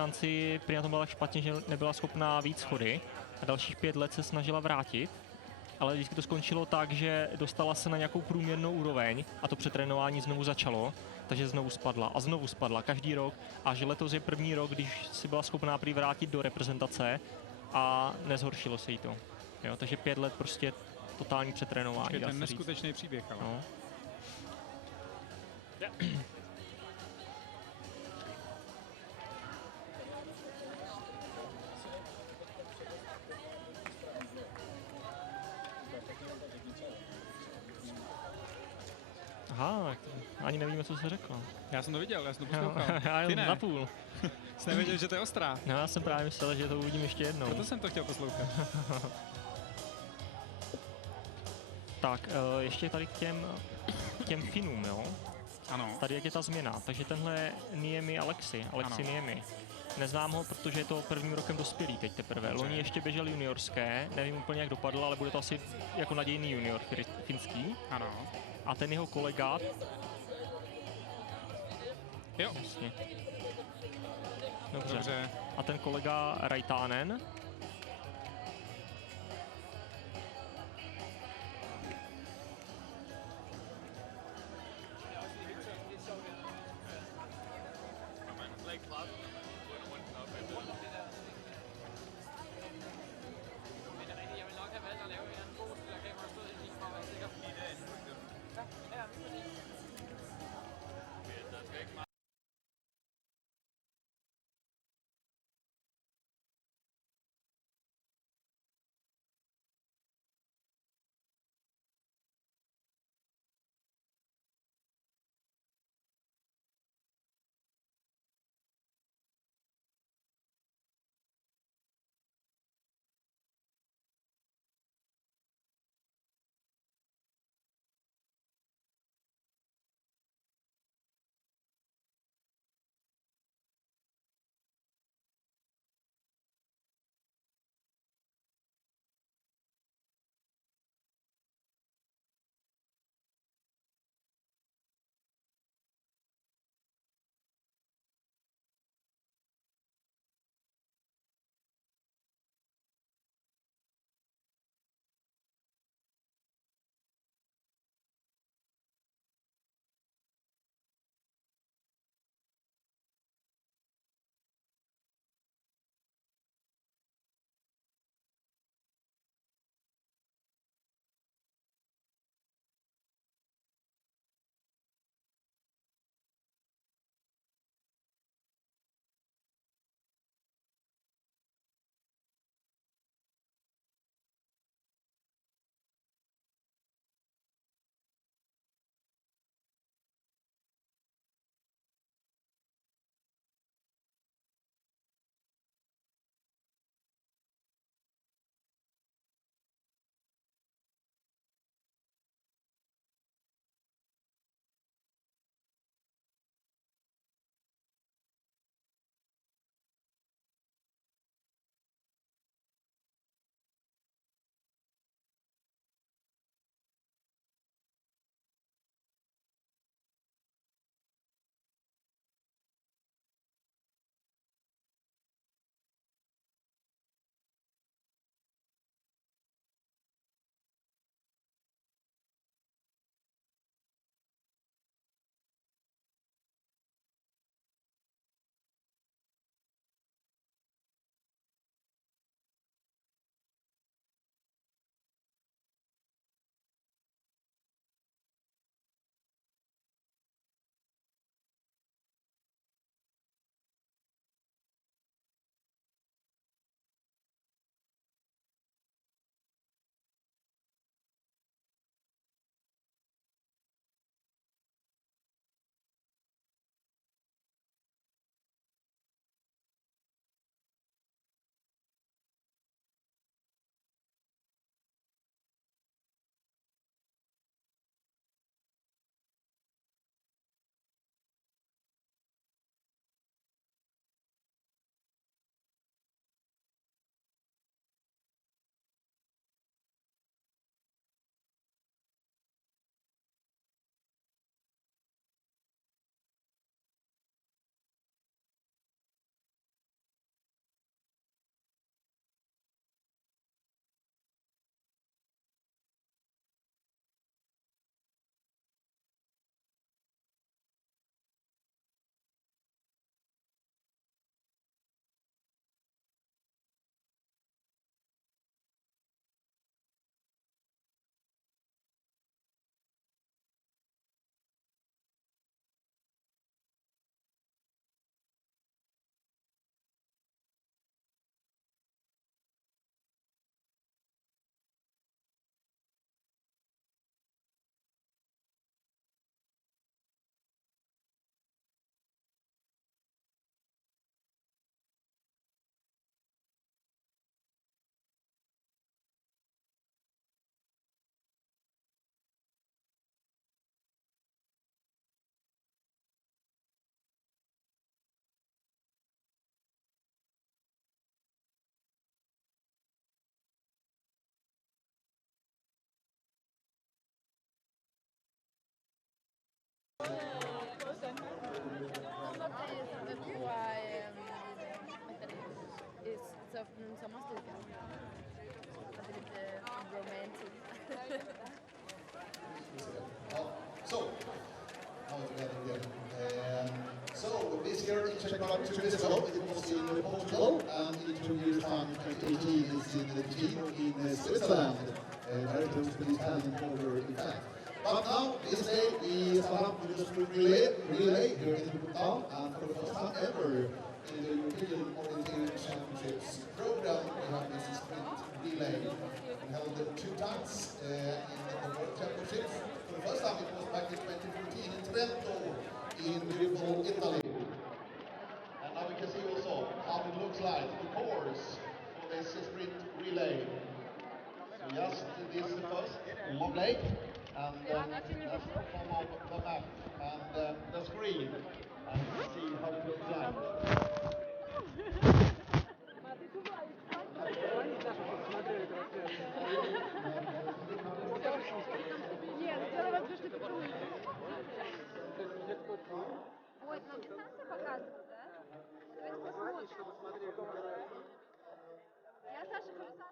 Francii prý na tom byla tak špatně, že nebyla schopná víc schody a dalších 5 let se snažila vrátit, ale vždycky to skončilo tak, že dostala se na nějakou průměrnou úroveň a to přetrénování znovu začalo, takže znovu spadla a znovu spadla každý rok, až letos je první rok, když si byla schopná prý vrátit do reprezentace a nezhoršilo se jí to. Jo, takže 5 let prostě totální přetrénování. Je ten neskutečný příběh, ale. No. Aha, tak ani nevíme, co se řeklo. Já jsem to viděl, já jsem to poslouchal. Já jenom na půl. Jsi nevěděl, že to je ostrá. No, já jsem právě myslel, že to uvidím ještě jednou. Proto jsem to chtěl poslouchat. Tak, ještě tady k těm Finům, jo? Ano. Tady jak je ta změna. Takže tenhle Niemi Alexi Niemi. Neznám ho, protože je to prvním rokem dospělý teď teprve. Loni ještě běžel juniorské, nevím úplně, jak dopadl, ale bude to asi jako nadějný junior finský. Ano. A ten jeho kolega... Jo. Jasně. Dobře. A ten kolega Raitanen, So, now together again. So, this year in Czech Republic 2 years ago, it was in Portugal, and in 2 years' time, 2018, it's in the team in Switzerland, very close to the Italian border, in fact. But now, this day, we start up with the sprint relay here in Portugal, and for the first time ever in the European Orienteering Championships program, we have this sprint relay. We held it 2 times in the World Championships. For the first time, it was back in 2014 in Trento, in beautiful Italy. And now we can see also how it looks like, the course for this sprint relay. So just this first long leg, and just follow the map and the screen, and see how it looks like. Ой, ну дистанция показывает, да? Давайте посмотрим. Я Саша, говорю, Саша.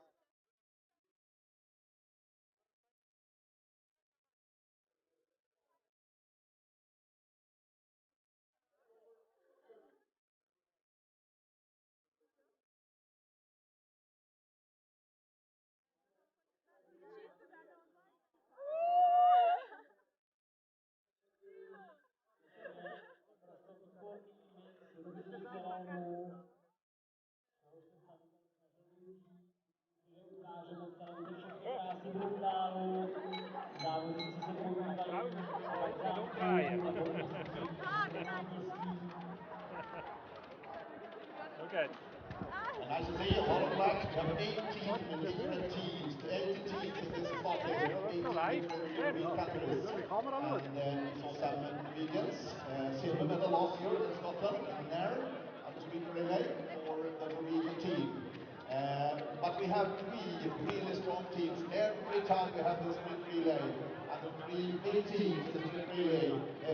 Okay. And as you see, a lot of flags, we have 18 different teams. The 18 teams in this spot is 18 different European countries. And we saw some Norwegians, silver medal last year in Scotland, in Nairn, at the sprint relay for the Norwegian team. But we have 3 really strong teams. Every time we have the sprint relay, and the 3 big teams in the sprint relay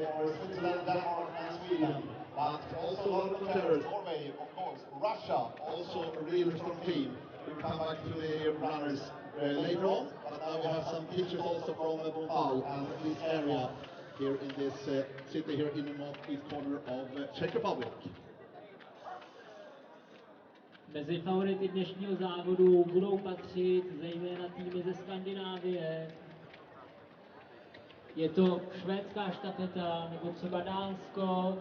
are Switzerland, Denmark, and Sweden. But also a lot of competitors, Norway, of course, Russia, also a really strong team. We'll come back to the runners later on, but now we have some pictures also from Bhopal and this area here in this city here in the northeast corner of Czech Republic. Mezi favority dnešního závodu budou patřit zejména týmy ze Skandinávie. Je to švédská štafeta nebo třeba Dánsko.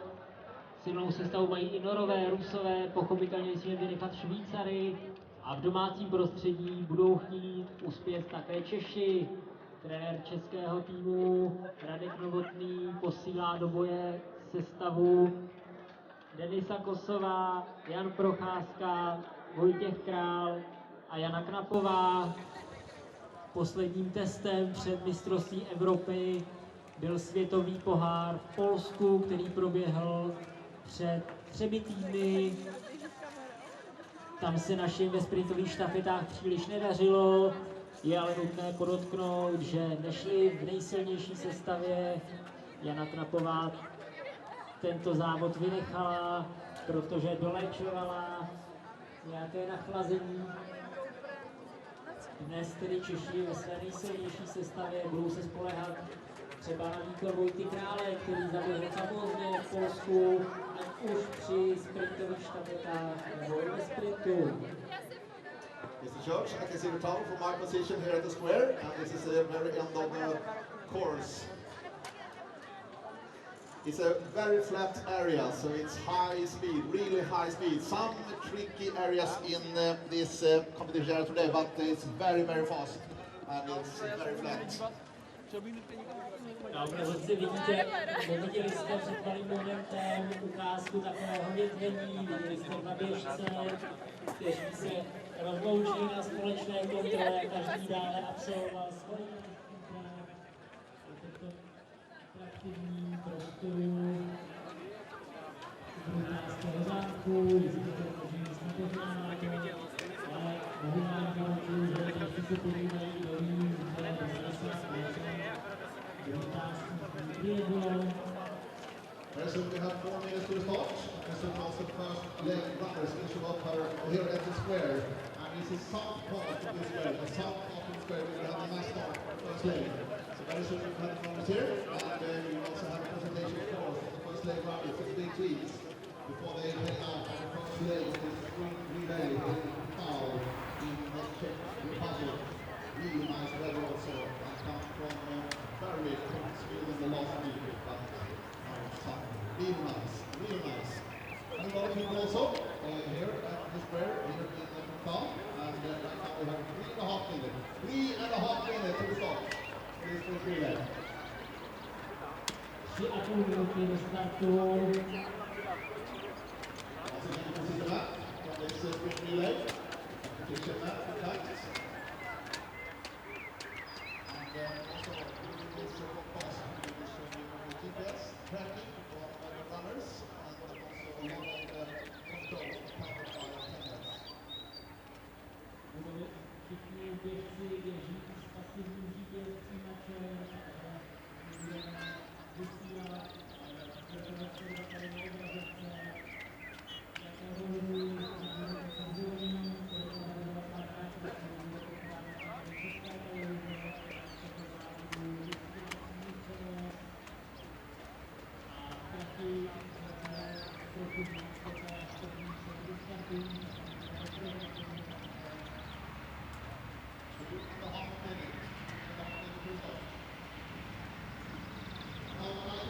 Silnou sestavu mají i Norové, Rusové, pochopitelně si vynechat Švýcary a v domácím prostředí budou chtít uspět také Češi. Trenér českého týmu Radek Novotný posílá do boje sestavu Denisa Kosová, Jan Procházka, Vojtěch Král a Jana Knapová. Posledním testem před mistrovství Evropy byl světový pohár v Polsku, který proběhl před 3 týdny. Tam se našim ve sprintových štafetách příliš nedařilo. Je ale nutné podotknout, že nešli v nejsilnější sestavě. Jana Knapová tento závod vynechala, protože doléčovala nějaké nachlazení. Dnes tedy Češi ve své nejsilnější sestavě budou se spoléhat třeba na výkon Vojty Krále, který zaběhl samozřejmě v Polsku, ať už při sprintových štafetách nebo i ve sprintu. Mr. George, I can see the tower from my position here at the square, and this is the very end of the course. It's a very flat area, so it's high speed, really high speed. Some tricky areas in this competition area today, but it's very, very fast, and it's very flat. Na obrazovce vidíte, neviděli jste před malým momentem ukázku takového větvení, viděli jste 2 běžce, kteří se rozloučili na společné kontrole, každý dále absolvoval svoji kontrole. Je to atraktivní prostoru Brunánského zámku, jezdíte možný snítovná, ale mohu vám garantuju, že všichni se podívají do různé bezpečné společné. Druhý pásník Diego, runners will show up here at the square. And this is south part of the square. The south part of the square we will have a nice start first leg. So very soon we'll have the runners here. And we will also have a presentation of course of the first leg runners for the big trees. Before they head out on the first leg of this sprint relay in Pau in the Czech Republic. Really nice weather also. And come from very cold Sweden the last week. But really nice, really nice. And a lot of people also here at the square, here in the town. And right now we have 3.5 minutes. 3.5 minutes to the start. This is for relay. 3,5 minuty do startu. Once again, you can see the map from this sprint relay. Competition map, in fact. And also, this podcast will be showing you GPS tracking of the runners and also a lot of control powered by cameras. Budou všichni běžci běží s pasivním řídem přijímačem, budeme vysílat informace tady na obrazovce, jaké hovory, zvolení, které jsou nazvat na práci, které bude pokládat na České televize, a taky trochu víc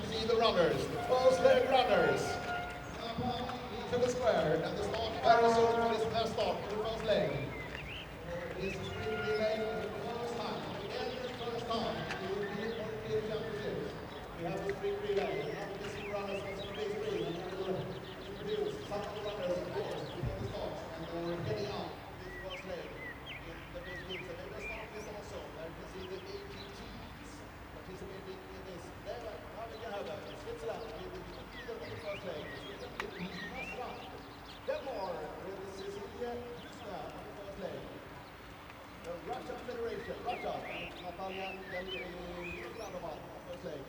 See the runners, the first leg runners. To the square and the start very soon for this first start for the first leg. This is sprint relay for the first time. Again, the first time in the European Orienteering Championships. We have the sprint relay. Now we can see runners on the big screen. And we will introduce some of the runners, of course, before the start. And they're heading out this first leg in the big teams. And they will start this also. There you can see the 18 teams participating in this. There, now we can have that. Switzerland with the leader of the first leg. He's must run. Denmark with Cecilia Krishna on the first leg. The Russian Federation, Russia, Natalia Yevgenieva on the first leg.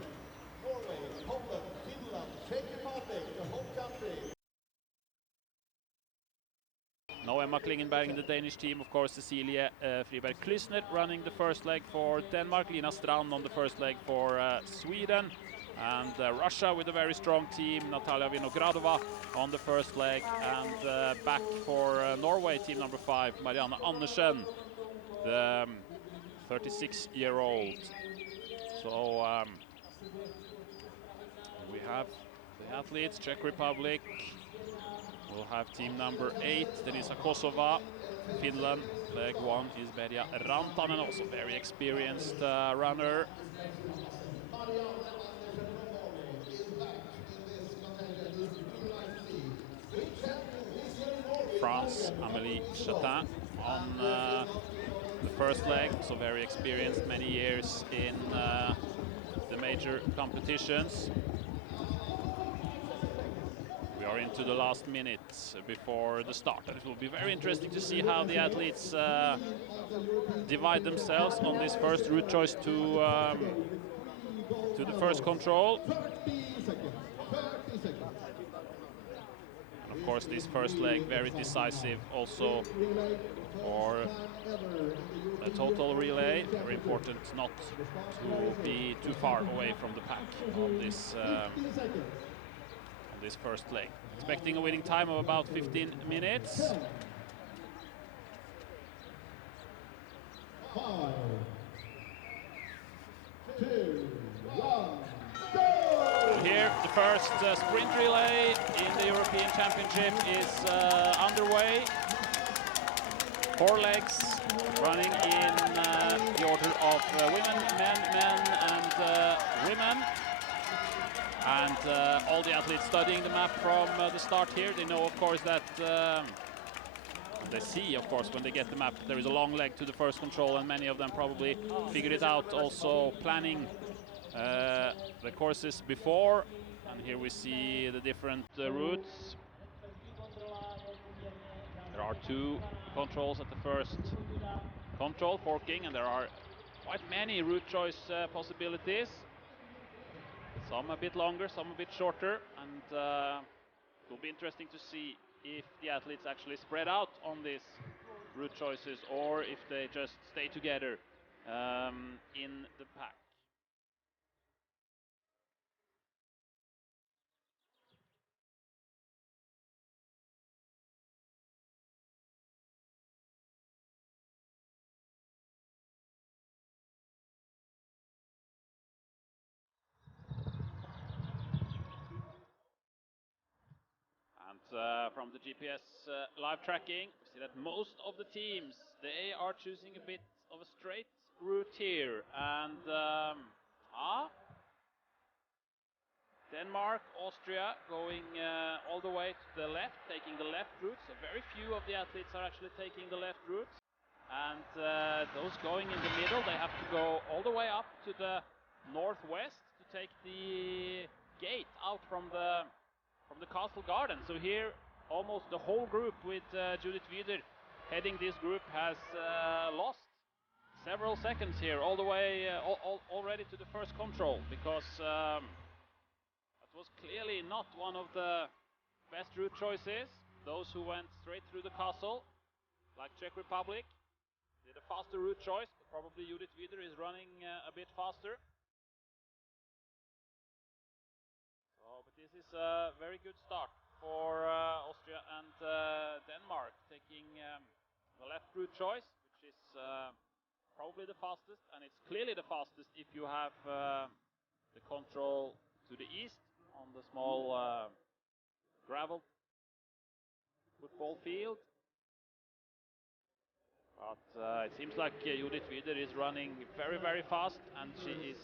Norway, Poland, Finland, Czech Republic, the whole country. Now Emma Klingenberg in the Danish team, of course, Cecilia Friberg Klysner running the first leg for Denmark, Lina Strand on the first leg for Sweden, and Russia with a very strong team, Natalia Vinogradova on the first leg, and back for Norway, team number 5, Marianne Andersen, the 36-year-old. So we have the athletes, Czech Republic. We'll have team number 8, Denisa Kosova. Finland, leg 1 is Berja Rantanen, also very experienced runner. France, Amélie Chatin on the first leg, so very experienced, many years in the major competitions. We are into the last minute before the start, and it will be very interesting to see how the athletes divide themselves on this first route choice to the first control. And of course, this first leg very decisive also for a total relay. Very important not to be too far away from the pack on this first leg. Expecting a winning time of about 15 minutes. 5, 2, 1, go! Here, the first sprint relay in the European Championship is underway. 4 legs running in the order of women, men, and women. And all the athletes studying the map from the start here. They know, of course, that they see, of course, when they get the map, there is a long leg to the first control, and many of them probably figured it out, also planning the courses before. And here we see the different routes. There are 2 controls at the first control, forking, and there are quite many route choice possibilities. Some a bit longer, some a bit shorter, and it will be interesting to see if the athletes actually spread out on these route choices or if they just stay together in the pack. From the GPS live tracking, we see that most of the teams, they are choosing a bit of a straight route here. And Denmark, Austria going all the way to the left, taking the left route. So very few of the athletes are actually taking the left route. And those going in the middle, they have to go all the way up to the northwest to take the gate out from the castle garden. So here almost the whole group with Judith Wider heading this group has lost several seconds here all the way already to the first control, because that was clearly not one of the best route choices. Those who went straight through the castle, like Czech Republic, did a faster route choice, but probably Judith Wider is running a bit faster. But this is a very good start for Austria and Denmark, taking the left route choice, which is probably the fastest, and it's clearly the fastest if you have the control to the east on the small gravel football field. But it seems like Judith Wider is running very, very fast, and she is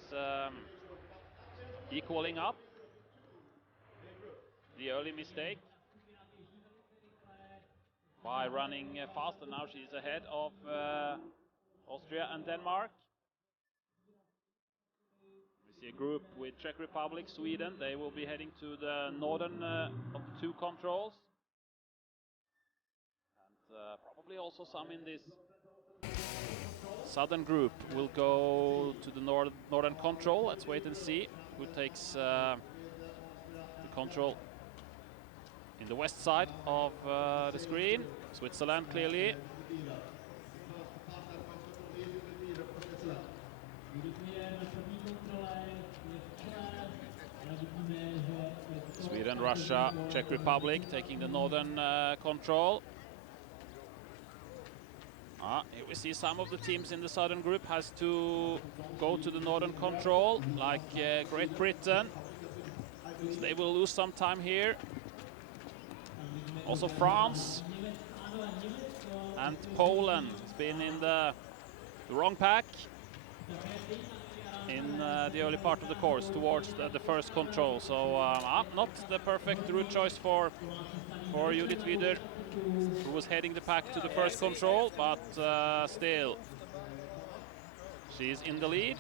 equaling up the early mistake by running fast, and now she's ahead of Austria and Denmark. We see a group with Czech Republic, Sweden. They will be heading to the northern of the two controls. And probably also some in this southern group will go to the northern control. Let's wait and see who takes the control in the west side of the screen. Switzerland, clearly. Sweden, Russia, Czech Republic taking the northern control. Here we see some of the teams in the southern group has to go to the northern control, like Great Britain. So they will lose some time here. Also France and Poland has been in the wrong pack in the early part of the course towards the first control. So not the perfect route choice for Judith Wider, who was heading the pack to the first control, but still she's in the lead.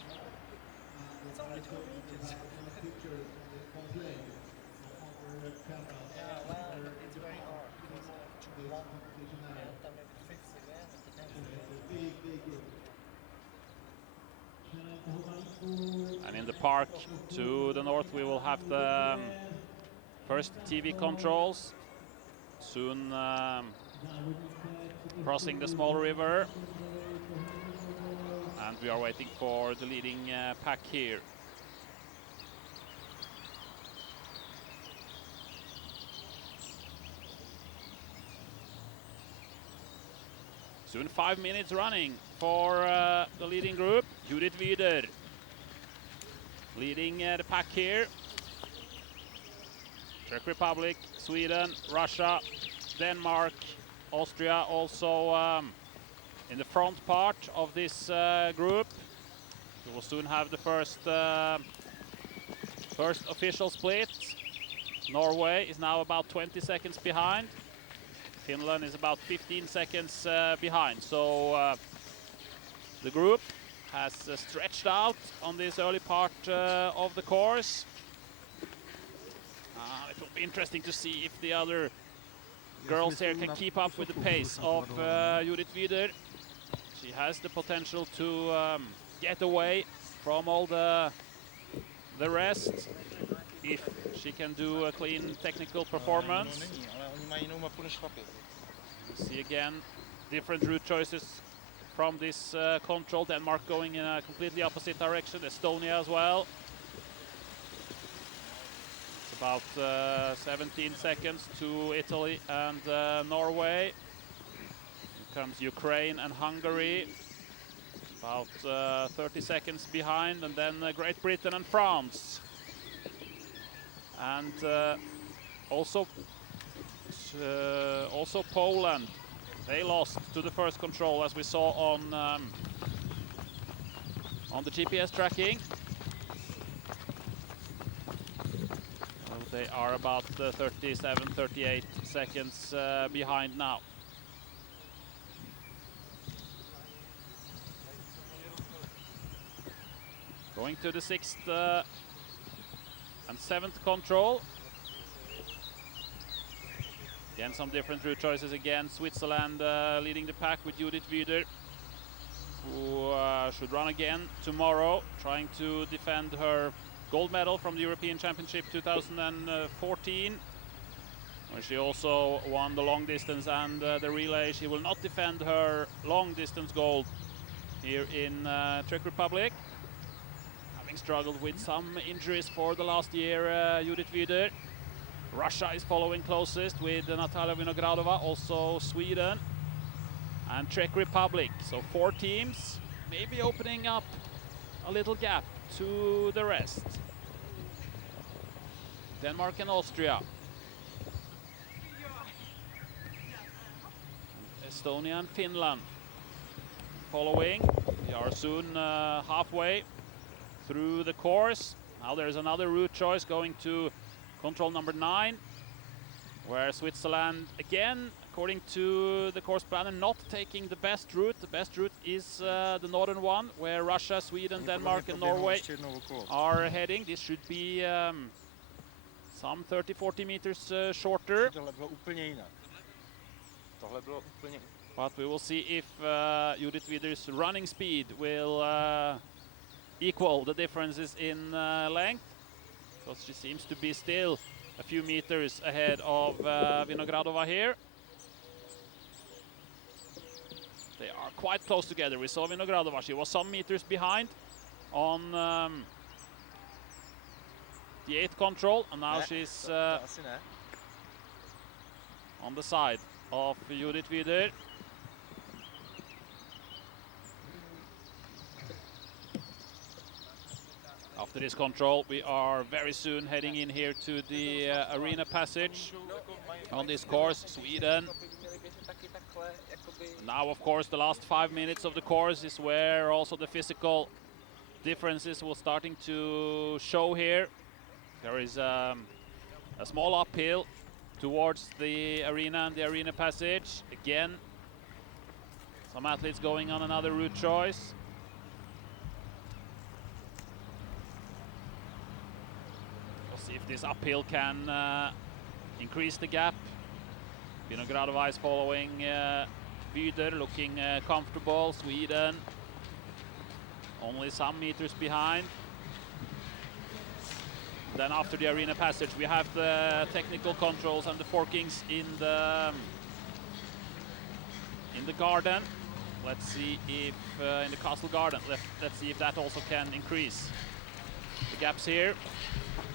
And in the park to the north we will have the first TV controls, soon crossing the small river, and we are waiting for the leading pack here. Soon 5 minutes running for the leading group. Judith Wider leading the pack here. Czech Republic, Sweden, Russia, Denmark, Austria also in the front part of this group. We will soon have the first official split. Norway is now about 20 seconds behind. Finland is about 15 seconds behind. So the group has stretched out on this early part of the course. It will be interesting to see if the other girls here can keep up with the pace of Judith Wider. She has the potential to get away from all the rest. if she can do a clean technical performance. See again different route choices from this control. Denmark going in a completely opposite direction. Estonia as well. It's about 17 seconds to Italy and Norway. Here comes Ukraine and Hungary. About 30 seconds behind, and then Great Britain and France. And also Poland. They lost to the first control, as we saw on the GPS tracking. So they are about 37, 38 seconds behind now. Going to the 6th and 7th control. Again, some different route choices again. Switzerland leading the pack with Judith Wyder, who should run again tomorrow, trying to defend her gold medal from the European Championship 2014, where she also won the long distance and the relay. She will not defend her long distance gold here in Czech Republic. Having struggled with some injuries for the last year, Judith Wyder. Russia is following closest with Natalia Vinogradova, also Sweden and Czech Republic. So 4 teams, maybe opening up a little gap to the rest. Denmark and Austria. Estonia and Finland following. We are soon halfway through the course. Now there's another route choice going to control number 9, where Switzerland, again, according to the course planner, not taking the best route. The best route is the northern one, where Russia, Sweden, Denmark and Norway are heading. This should be some 30-40 meters shorter. But we will see if Judith Wyder's running speed will equal the differences in length, because she seems to be still a few meters ahead of Vinogradova here. They are quite close together. We saw Vinogradova, she was some meters behind on the 8th control, and now she's on the side of Judith Wyder. After this control, we are very soon heading in here to the arena passage on this course, Sweden. Now, of course, the last 5 minutes of the course is where also the physical differences will starting to show here. There is a small uphill towards the arena and the arena passage. Again, some athletes going on another route choice. See if this uphill can increase the gap. Vinogradova is following Wyder, looking comfortable. Sweden only some meters behind. Then after the arena passage, we have the technical controls and the forkings in the garden. Let's see if in the castle garden. Let's see if that also can increase the gaps here.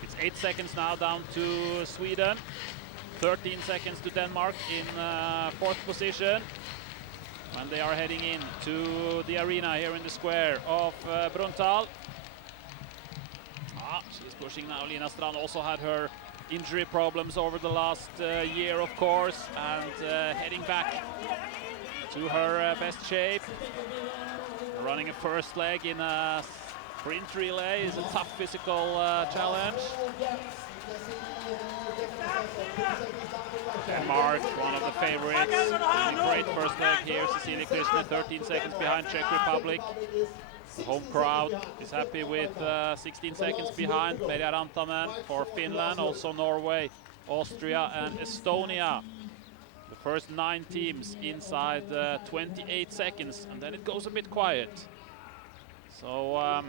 It's 8 seconds now down to Sweden, 13 seconds to Denmark in 4th position. And they are heading in to the arena here in the square of Bruntal. She's pushing now. Lina Strand also had her injury problems over the last year, of course, and heading back to her best shape. Running a first leg in a sprint relay is a tough physical challenge. Denmark, one of the favorites, doing a great first leg here. Cecilia Krishna, 13 seconds behind Czech Republic. The home crowd is happy with 16 seconds behind. Merja Rantanen for Finland, also Norway, Austria and Estonia. The first 9 teams inside 28 seconds, and then it goes a bit quiet. So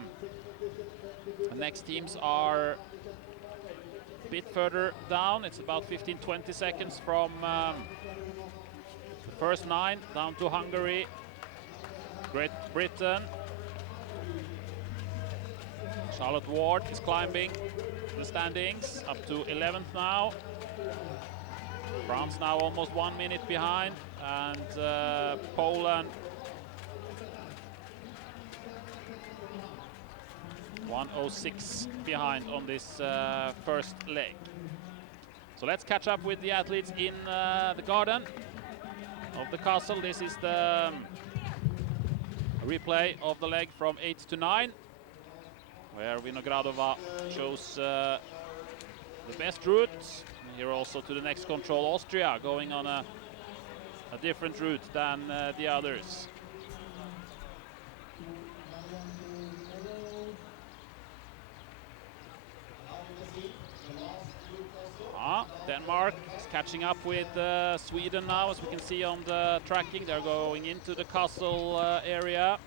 the next teams are bit further down. It's about 15-20 seconds from the first 9 down to Hungary, Great Britain. Charlotte Ward is climbing the standings up to 11th now. France now almost 1 minute behind, and Poland 1:06 behind on this first leg. So let's catch up with the athletes in the garden of the castle. This is the replay of the leg from 8 to 9, where Vinogradova chose the best route. Here also to the next control, Austria going on a different route than the others. Denmark is catching up with Sweden now, as we can see on the tracking. They're going into the castle area.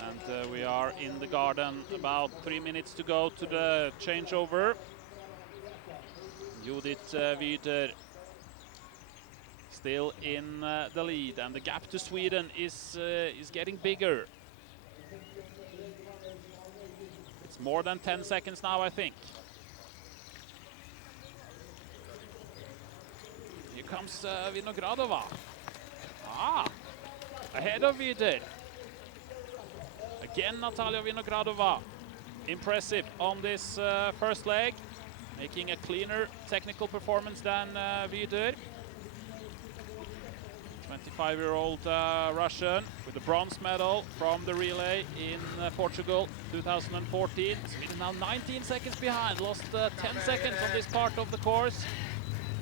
And we are in the garden, about 3 minutes to go to the changeover. Judith Wider still in the lead, and the gap to Sweden is getting bigger. It's more than 10 seconds now, I think. Here comes Vinogradova. Ahead of Wider. Again, Natalia Vinogradova, impressive on this first leg, making a cleaner technical performance than Wider. 25-year-old Russian with the bronze medal from the relay in Portugal 2014. Sweden now 19 seconds behind, lost 10 seconds on this part of the course.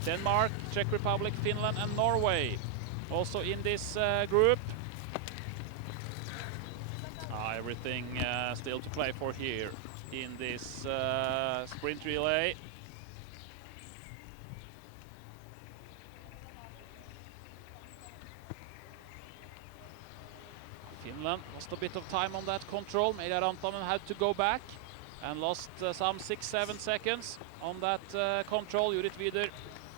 Denmark, Czech Republic, Finland and Norway also in this group. Everything still to play for here in this sprint relay. Finland lost a bit of time on that control. Meija Rantanen had to go back and lost some 6-7 seconds on that control. Judith Wider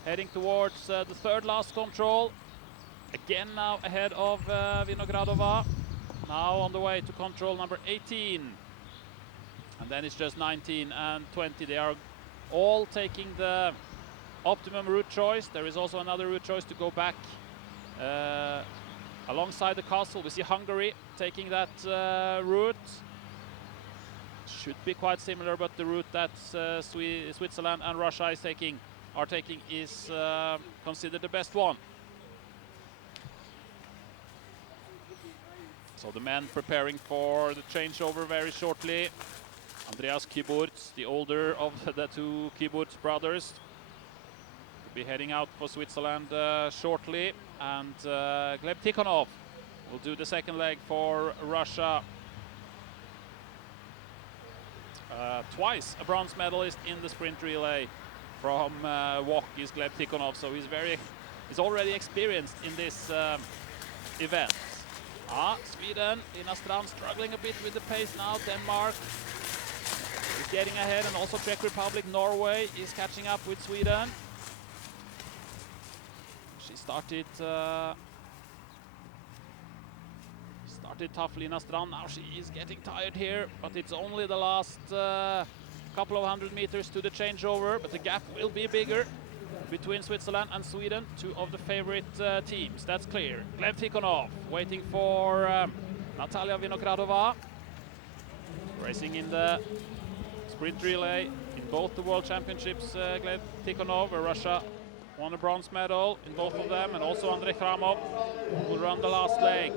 heading towards the third last control. Again now ahead of Vinogradova. Now on the way to control number 18. And then it's just 19 and 20. They are all taking the optimum route choice. There is also another route choice to go back alongside the castle. We see Hungary taking that route. Should be quite similar, but the route that Switzerland and Russia are taking is considered the best one. So the men preparing for the changeover very shortly. Andreas Kiburz, the older of the two Kiburz brothers, will be heading out for Switzerland shortly. And Gleb Tikhonov will do the second leg for Russia. Twice a bronze medalist in the sprint relay from WOC is Gleb Tikhonov, so he's already experienced in this event. Sweden, Lina Strand struggling a bit with the pace now. Denmark is getting ahead, and also Czech Republic. Norway is catching up with Sweden. She started tough, Lina Strand. Now she is getting tired here, but it's only the last couple of 100 meters to the changeover, but the gap will be bigger between Switzerland and Sweden, two of the favorite teams, that's clear. Gleb Tikhonov waiting for Natalia Vinogradova. Racing in the sprint relay in both the World Championships, Gleb Tikhonov, where Russia won a bronze medal in both of them, and also Andrei Khramov will run the last leg,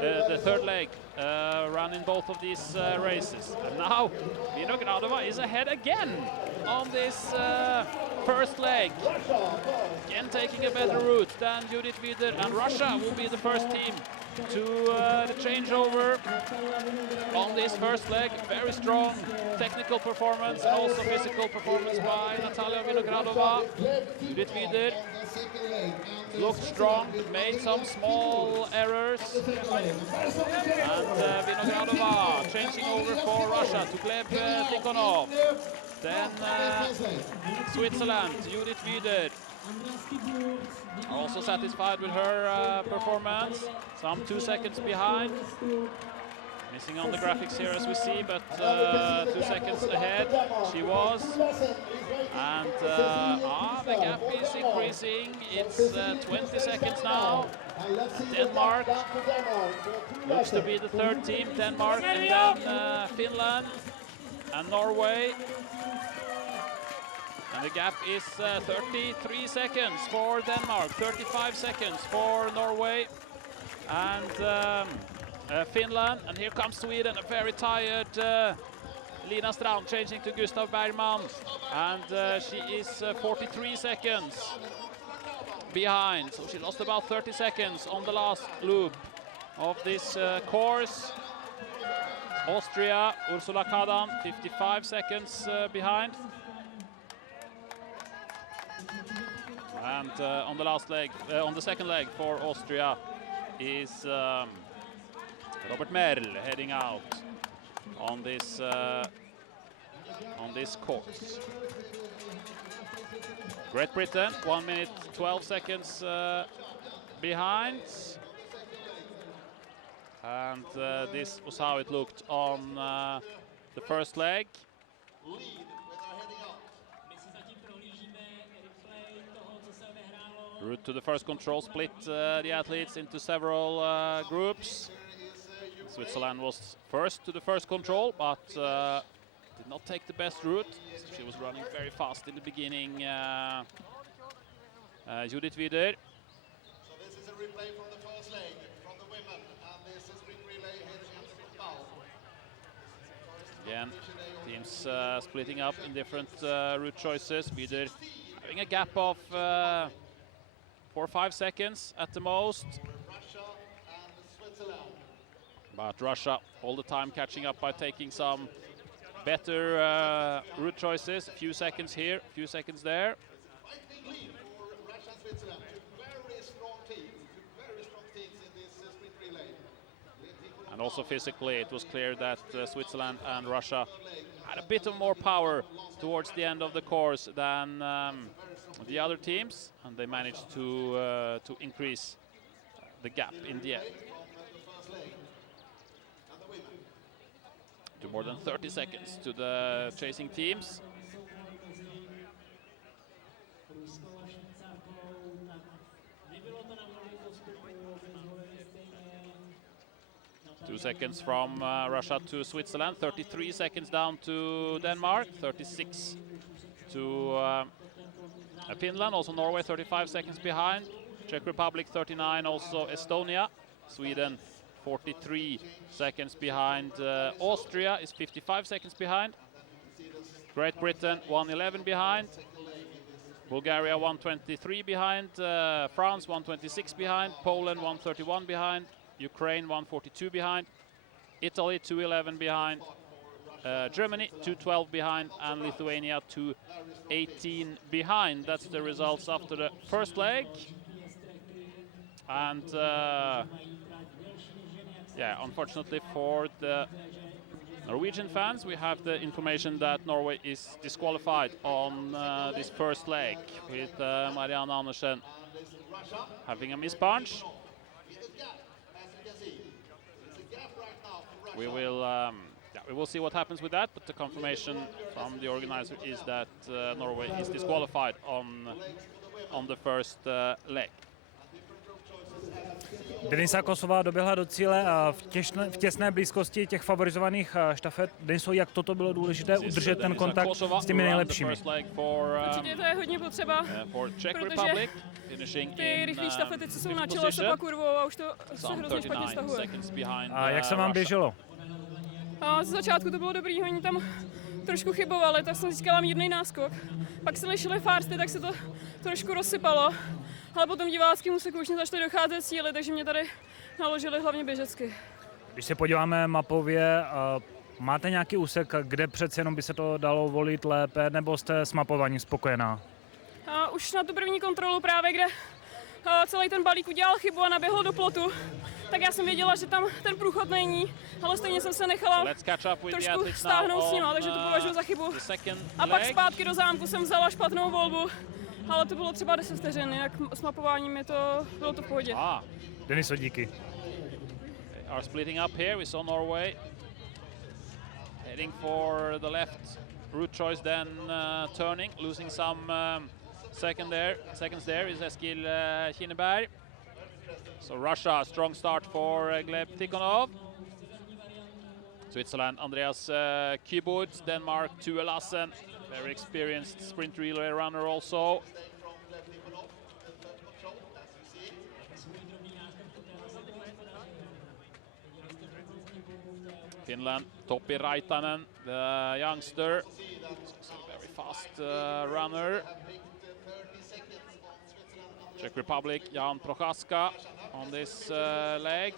the third leg, run in both of these races. And now Vinogradova is ahead again on this first leg. Again taking a better route than Judith Wider, and Russia will be the first team to the changeover on this first leg. Very strong technical performance and also physical performance by Natalia Vinogradova. Judith Wider looked strong, made some small errors. And Vinogradova changing over for Russia to Gleb Tikhonov. Then Switzerland, Judith Wider, also satisfied with her performance. Some 2 seconds behind. Missing on the graphics here as we see, but 2 seconds ahead she was. And the gap is increasing. It's 20 seconds now. Denmark looks to be the third team. Denmark and then Finland and Norway. And the gap is 33 seconds for Denmark, 35 seconds for Norway and Finland. And here comes Sweden, a very tired Lina Strand changing to Gustav Bergman. And she is 43 seconds behind. So she lost about 30 seconds on the last loop of this course. Austria, Ursula Kadan, 55 seconds behind. And on the last leg, on the second leg for Austria is Robert Merl heading out on this course. Great Britain, 1 minute 12 seconds behind. And this was how it looked on the first leg. Route to the first control split the athletes into several groups. Switzerland was first to the first control, but did not take the best route. She was running very fast in the beginning. Judith Wider. So this is a replay from the first leg from the women, and this is sprint relay heading now. Again, teams splitting up in different route choices. Wider having a gap of 4 or 5 seconds at the most. Russia and Switzerland. But Russia all the time catching up by taking some better route choices. A few seconds here, a few seconds there. Quite big lead for Russia and Switzerland. Two very strong teams in this sprint relay. And also physically, it was clear that Switzerland and Russia had a bit of more power towards the end of the course than the other teams, and they managed to increase the gap in the end to more than 30 seconds to the chasing teams. 2 seconds from Russia to Switzerland, 33 seconds down to Denmark, 36 to Finland, also Norway 35 seconds behind, Czech Republic 39, also Estonia, Sweden 43 seconds behind, Austria is 55 seconds behind, Great Britain 111 behind, Bulgaria 123 behind, France 126 behind, Poland 131 behind, Ukraine 142 behind, Italy 211 behind, Germany 212 behind, and Lithuania 218 behind. That's the results after the first leg. And yeah, unfortunately for the Norwegian fans, we have the information that Norway is disqualified on this first leg, with Marianne Andersen having a miss punch. We will see what happens with that, but the confirmation from the organizer is that Norway is disqualified on the first leg. Denisa Kosová doběhla do cíle v těsné blízkosti těch favorizovaných štafet. Deniso, jak toto bylo důležité udržet ten kontakt s těmi nejlepšími? Určitě to je hodně potřeba, protože ty rychlé štafety, co jsou na čele, se pak kurvou a už to se hrozně špatně stahuje. A jak se vám běželo? A z začátku to bylo dobrý, oni tam trošku chybovali, tak jsem získala mírný náskok. Pak se lišily farsty, tak se to trošku rozsypalo. Ale potom diváckým úseku už mě začaly docházet síly, takže mě tady naložili hlavně běžecky. Když se podíváme mapově, máte nějaký úsek, kde přece jenom by se to dalo volit lépe, nebo jste s mapováním spokojená? Už na tu první kontrolu právě, kde celý ten balík udělal chybu a naběhl do plotu, tak já jsem věděla, že tam ten průchod není, ale stejně jsem se nechala Let's catch up with the trošku athletes stáhnout now s nima, on takže to považuji za chybu. the second A pak leg. zpátky do zámku jsem vzala špatnou volbu, ale to bylo třeba 10 vteřin, jinak s mapováním bylo to v pohodě. Deniso, díky. They are splitting up here. We saw Norway heading for the left route choice, then turning, losing some seconds there is Eskil Kineberg. So Russia, strong start for Gleb Tikhonov. Switzerland, Andreas Kyburz. Denmark, Tue Lassen, very experienced sprint relay runner also. Finland, Topi Raitanen, the youngster, also a very fast runner. Czech Republic, Jan Prochaska on this leg.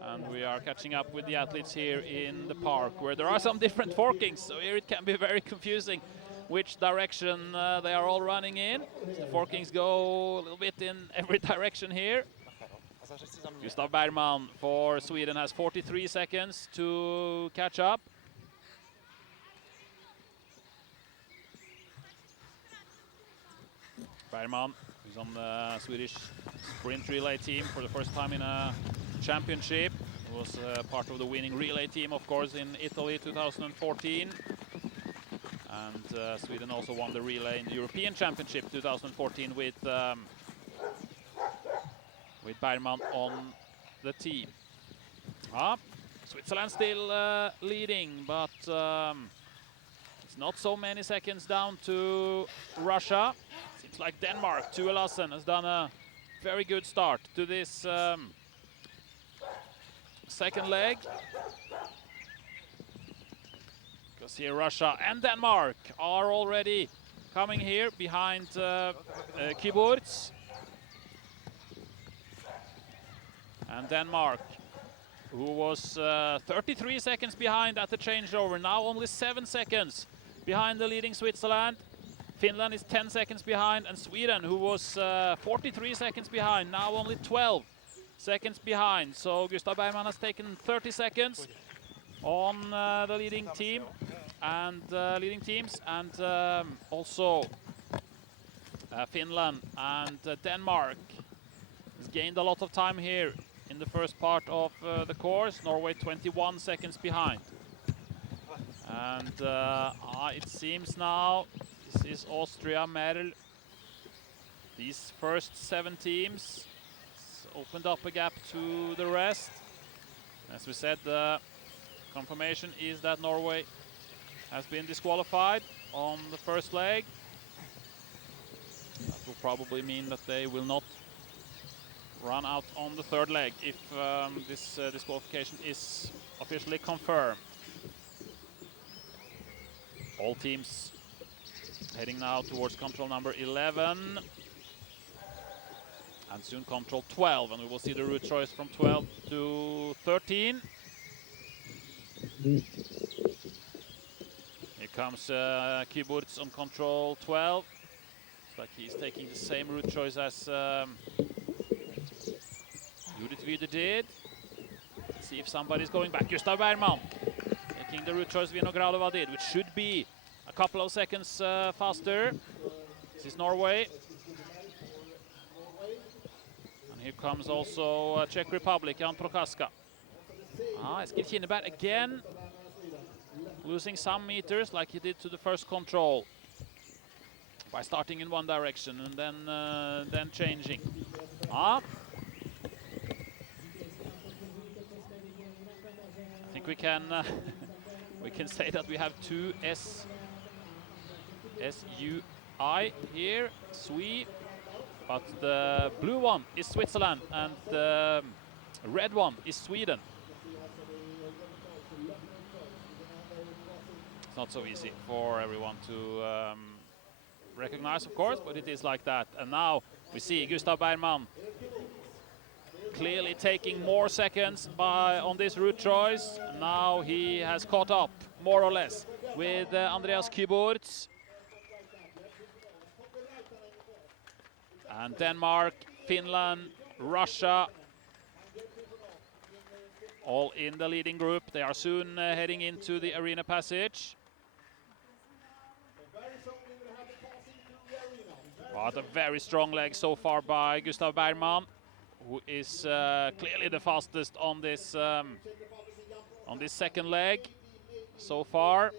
And we are catching up with the athletes here in the park, where there are some different forkings, so here it can be very confusing which direction they are all running in. The forkings go a little bit in every direction here. Gustav Bergman for Sweden has 43 seconds to catch up. Bergman, who's on the Swedish sprint relay team for the first time in a championship. He was part of the winning relay team, of course, in Italy 2014. And Sweden also won the relay in the European Championship 2014 with Bergman on the team. Switzerland still leading, but it's not so many seconds down to Russia. Seems like Denmark, Tue Lassen, has done a very good start to this second leg. Because here Russia and Denmark are already coming here behind Kyburz. And Denmark, who was 33 seconds behind at the changeover, now only 7 seconds behind the leading Switzerland. Finland is 10 seconds behind, and Sweden, who was 43 seconds behind, now only 12 seconds behind. So Gustav Bergman has taken 30 seconds on the leading team and leading teams, and also Finland and Denmark has gained a lot of time here in the first part of the course. Norway 21 seconds behind. And it seems now this is Austria, Merl. These first 7 teams opened up a gap to the rest. As we said, the confirmation is that Norway has been disqualified on the first leg. That will probably mean that they will not run out on the third leg if this disqualification is officially confirmed. All teams heading now towards control number 11 and soon control 12, and we will see the route choice from 12 to 13. Here comes Kyburz on control 12. Looks like he's taking the same route choice as Judith Wyder did. Let's see if somebody's going back. Gustav Bergman taking the route choice Vinogradova did, which should be a couple of seconds faster. This is Norway. And here comes also Czech Republic, Jan Prochaska. Eskil Kineberg again, losing some meters like he did to the first control by starting in one direction and then changing. I think we can we can say that we have 2 SUI here, SWE, but the blue one is Switzerland and the red one is Sweden. It's not so easy for everyone to recognize, of course, but it is like that. And now we see Gustav Bergman clearly taking more seconds on this route choice. Now he has caught up, more or less, with Andreas Kyburz. And Denmark, Finland, Russia all in the leading group. They are soon heading into the arena passage. What a very strong leg so far by Gustav Bergman, who is clearly the fastest on this second leg so far.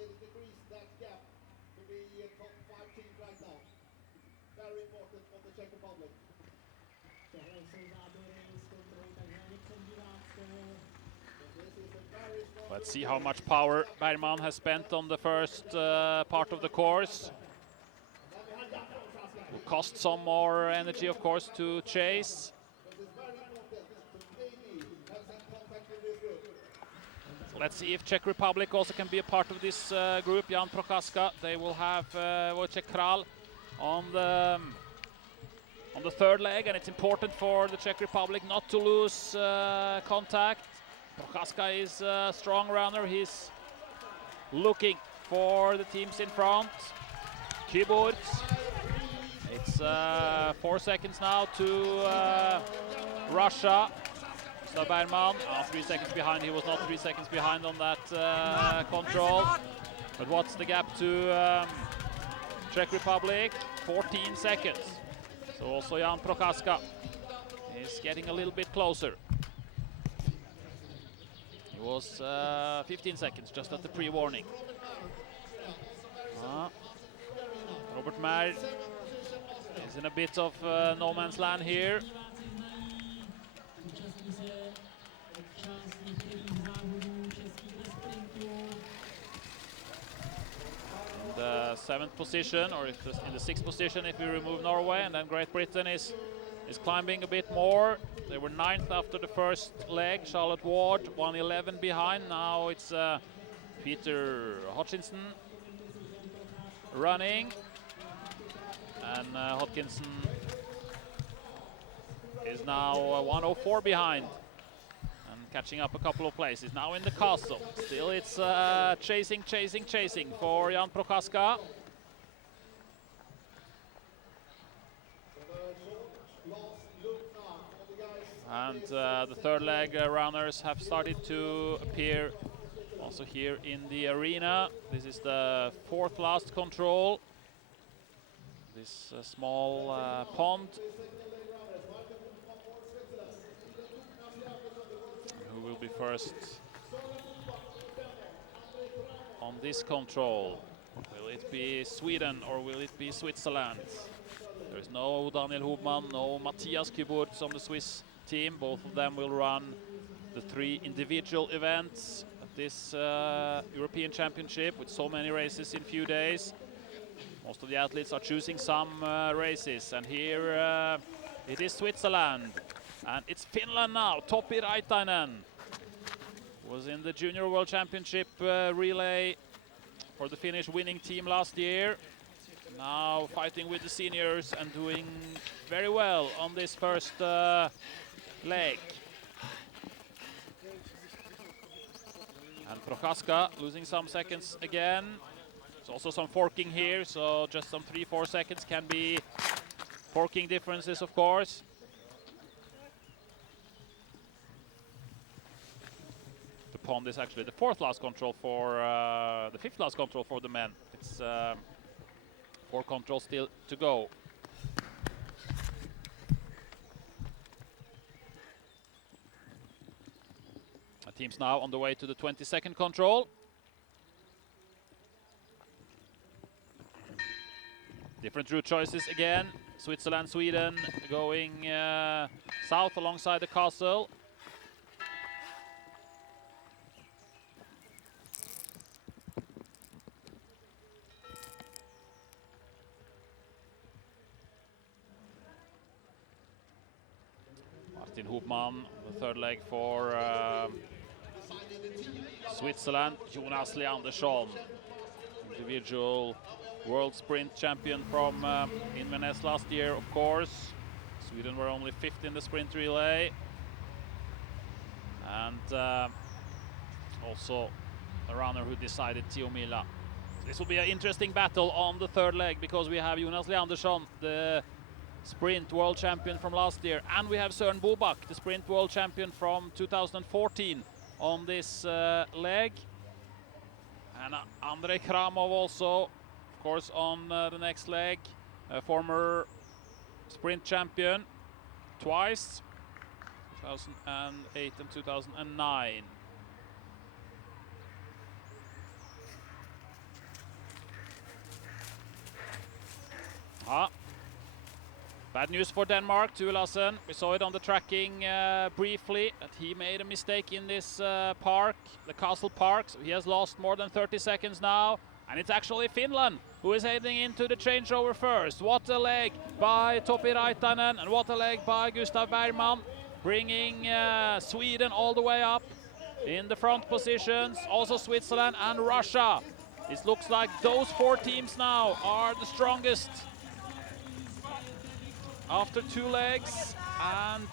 Let's see how much power Bergman has spent on the first part of the course. Will cost some more energy, of course, to chase. So let's see if Czech Republic also can be a part of this group. Jan Prochaska, they will have Wojciech Kral on the third leg, and it's important for the Czech Republic not to lose contact. Prochaska is a strong runner. He's looking for the teams in front. Kiburz. It's 4 seconds now to Russia. Gustav Bergman, 3 seconds behind. He was not 3 seconds behind on that control. But what's the gap to Czech Republic? 14 seconds. So also Jan Prochaska is getting a little bit closer. It was 15 seconds just at the pre-warning. Robert Mayer is in a bit of no man's land here. The 7th position, or if in the 6th position if we remove Norway, and then Great Britain is climbing a bit more. They were 9th after the first leg. Charlotte Ward 1:11 behind. Now it's Peter Hodgkinson running, and Hodgkinson is now 1:04 behind and catching up a couple of places. Now in the castle. Still it's chasing for Jan Prochaska. And the third leg runners have started to appear also here in the arena. This is the 4th last control. This small pond. And who will be first on this control? Will it be Sweden or will it be Switzerland? There is no Daniel Hubmann, no Matthias Kiburz on the Swiss team. Both of them will run the 3 individual events at this European Championship with so many races in few days. Most of the athletes are choosing some races, and here it is Switzerland, and it's Finland now. Topi Raitainen was in the Junior World Championship relay for the Finnish winning team last year. Now fighting with the seniors and doing very well on this first leg. And Prochaska losing some seconds again. There's also some forking here, so just some 3-4 seconds can be forking differences, of course. The pond is actually the 4th last control for the 5th last control for the men. It's 4 controls still to go. The team's now on the way to the 22nd control. Different route choices again. Switzerland, Sweden going south alongside the castle. Martin Hubmann, the third leg for Switzerland. Jonas Leandersson, individual world sprint champion from Inverness last year, of course. Sweden were only 5th in the sprint relay. And also a runner who decided Tiomila. This will be an interesting battle on the third leg, because we have Jonas Leandersson, the sprint world champion from last year, and we have Søren Bobak, the sprint world champion from 2014, on this leg. And Andrej Kramov also, of course, on the next leg. A former sprint champion twice, 2008 and 2009. Bad news for Denmark, Tue Lassen. We saw it on the tracking briefly, that he made a mistake in this park, the Castle Park. So he has lost more than 30 seconds now. And it's actually Finland who is heading into the changeover first. What a leg by Topi Raitanen, and what a leg by Gustav Bergman, bringing Sweden all the way up in the front positions. Also Switzerland and Russia. It looks like those 4 teams now are the strongest after 2 legs, and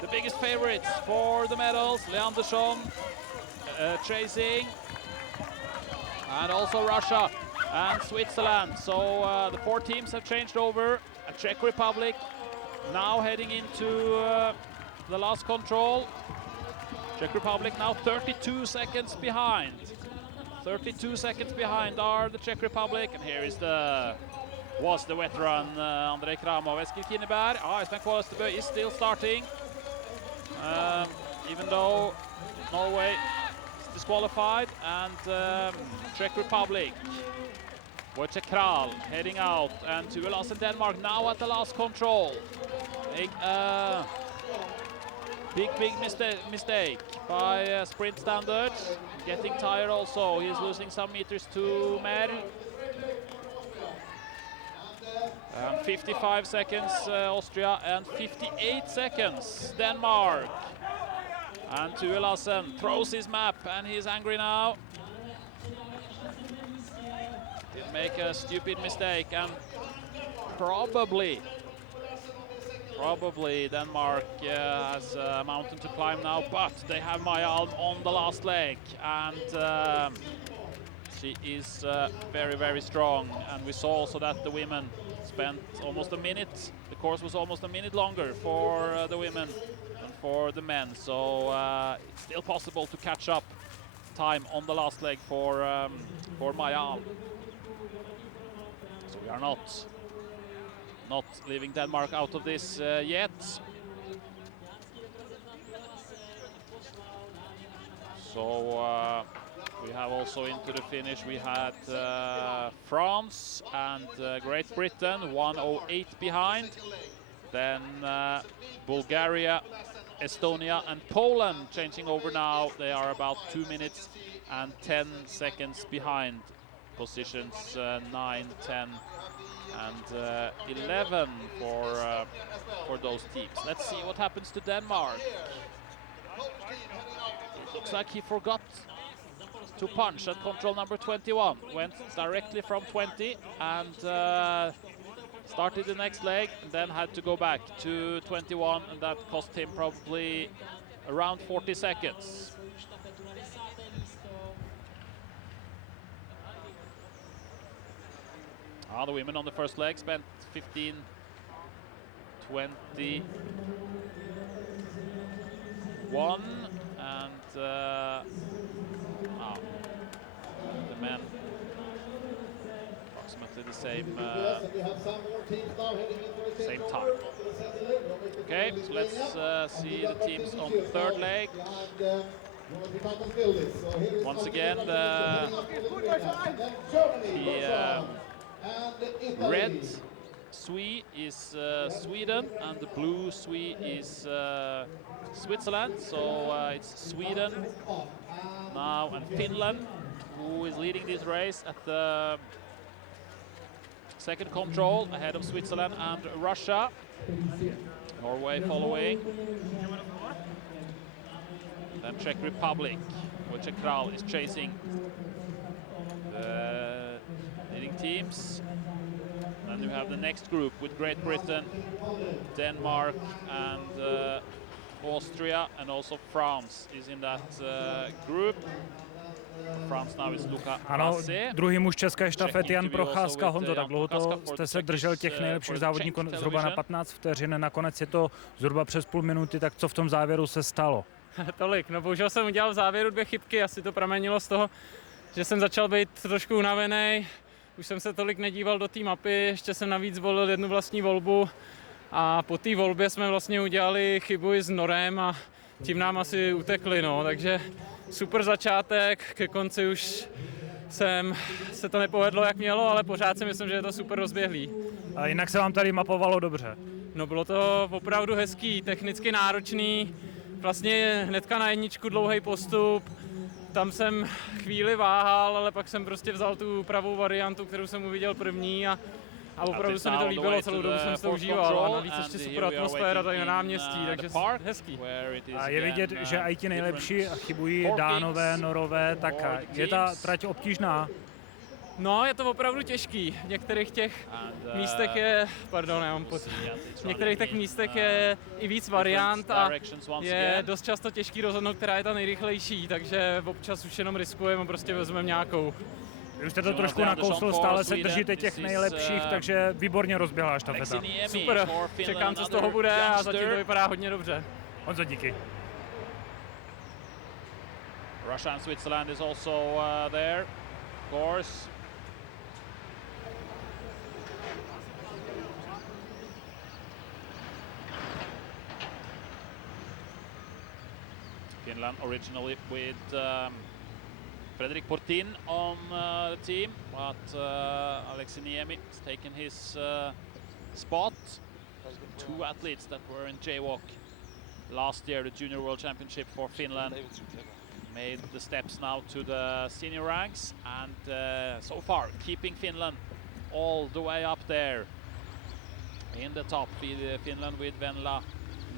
the biggest favorites for the medals, Leandersson chasing, and also Russia and Switzerland. So the 4 teams have changed over. Czech Republic now heading into the last control. Czech Republic now 32 seconds behind. 32 seconds behind are the Czech Republic, and here is the veteran Andrej Kramov. Eskil Kinneberg, Espen Kvalstebø is still starting, even though Norway is disqualified, and Czech Republic, Wojciech Kral heading out, and Tue Lassen Denmark now at the last control. Big mistake by sprint standards. Getting tired also. He's losing some meters to Merl. 55 seconds Austria, and 58 seconds Denmark. And Tue Lassen throws his map, and he's angry now. Did make a stupid mistake, and probably Denmark has a mountain to climb now, but they have Maja on the last leg, and she is very, very strong. And we saw also that the women spent almost a minute. The course was almost a minute longer for the women than for the men. So it's still possible to catch up time on the last leg for Maja. So we are not leaving Denmark out of this yet. So we have also into the finish, we had France and Great Britain 1:08 behind. Then Bulgaria, Estonia and Poland changing over now. They are about 2 minutes and 10 seconds behind. Positions 9, 10 and 11 for those teams. Let's see what happens to Denmark. It looks like he forgot to punch at control number 21. Went directly from 20 and started the next leg, and then had to go back to 21, and that cost him probably around 40 seconds. The women on the first leg spent 15, 21, and the men approximately the same time. Okay, so let's see the teams on the third leg. Once again, the red Sui is Sweden, and the blue Sui is Switzerland. So it's Sweden now and Finland who is leading this race at the second control, ahead of Switzerland and Russia. Norway following. Then Czech Republic, Wojciech Kral is chasing the leading teams. Then you have the next group with Great Britain, Denmark and Austria, and also France is in that group. France now is Luka Ano, Rasi. druhý muž české štafety Jan Procházka. Honzo, tak dlouho to jste se držel těch nejlepších závodníků zhruba na 15 vteřin, nakonec je to zhruba přes půl minuty, tak co v tom závěru se stalo? Tolik, no bohužel jsem udělal v závěru 2 chybky, asi to pramenilo z toho, že jsem začal být trošku unavený. Už jsem se tolik nedíval do té mapy, ještě jsem navíc volil jednu vlastní volbu a po té volbě jsme vlastně udělali chybu i s norem a tím nám asi utekli, no, takže super začátek, ke konci už se to nepovedlo jak mělo, ale pořád si myslím, že je to super rozběhlý. A jinak se vám tady mapovalo dobře. No bylo to opravdu hezký, technicky náročný, vlastně hnedka na jedničku dlouhý postup, tam jsem chvíli váhal, ale pak jsem prostě vzal tu pravou variantu, kterou jsem uviděl první a opravdu se mi to líbilo, celou dobu jsem to užíval a navíc ještě super atmosféra tady na náměstí, takže hezký. A je vidět, že i ti nejlepší chybují dánové, norové, tak je ta trať obtížná. No, je to opravdu těžký. V některých těch místech je, v některých těch místech je i víc variant a je dost často těžký rozhodnout, která je ta nejrychlejší, takže občas už jenom riskujeme a prostě vezmeme nějakou. Vy už jste to trošku nakousl, stále se držíte těch nejlepších, takže výborně rozběhlá štafeta. Super, čekám, co z toho bude a zatím to vypadá hodně dobře. Honzo, díky. Russia and Switzerland is also there, of course. Finland originally with Fredrik Portin on the team, but Aleksi Niemi has taken his spot. 2 athletes that were in jaywalk last year, the Junior World Championship for Finland, made the steps now to the senior ranks, and so far keeping Finland all the way up there in the top. Finland with Venla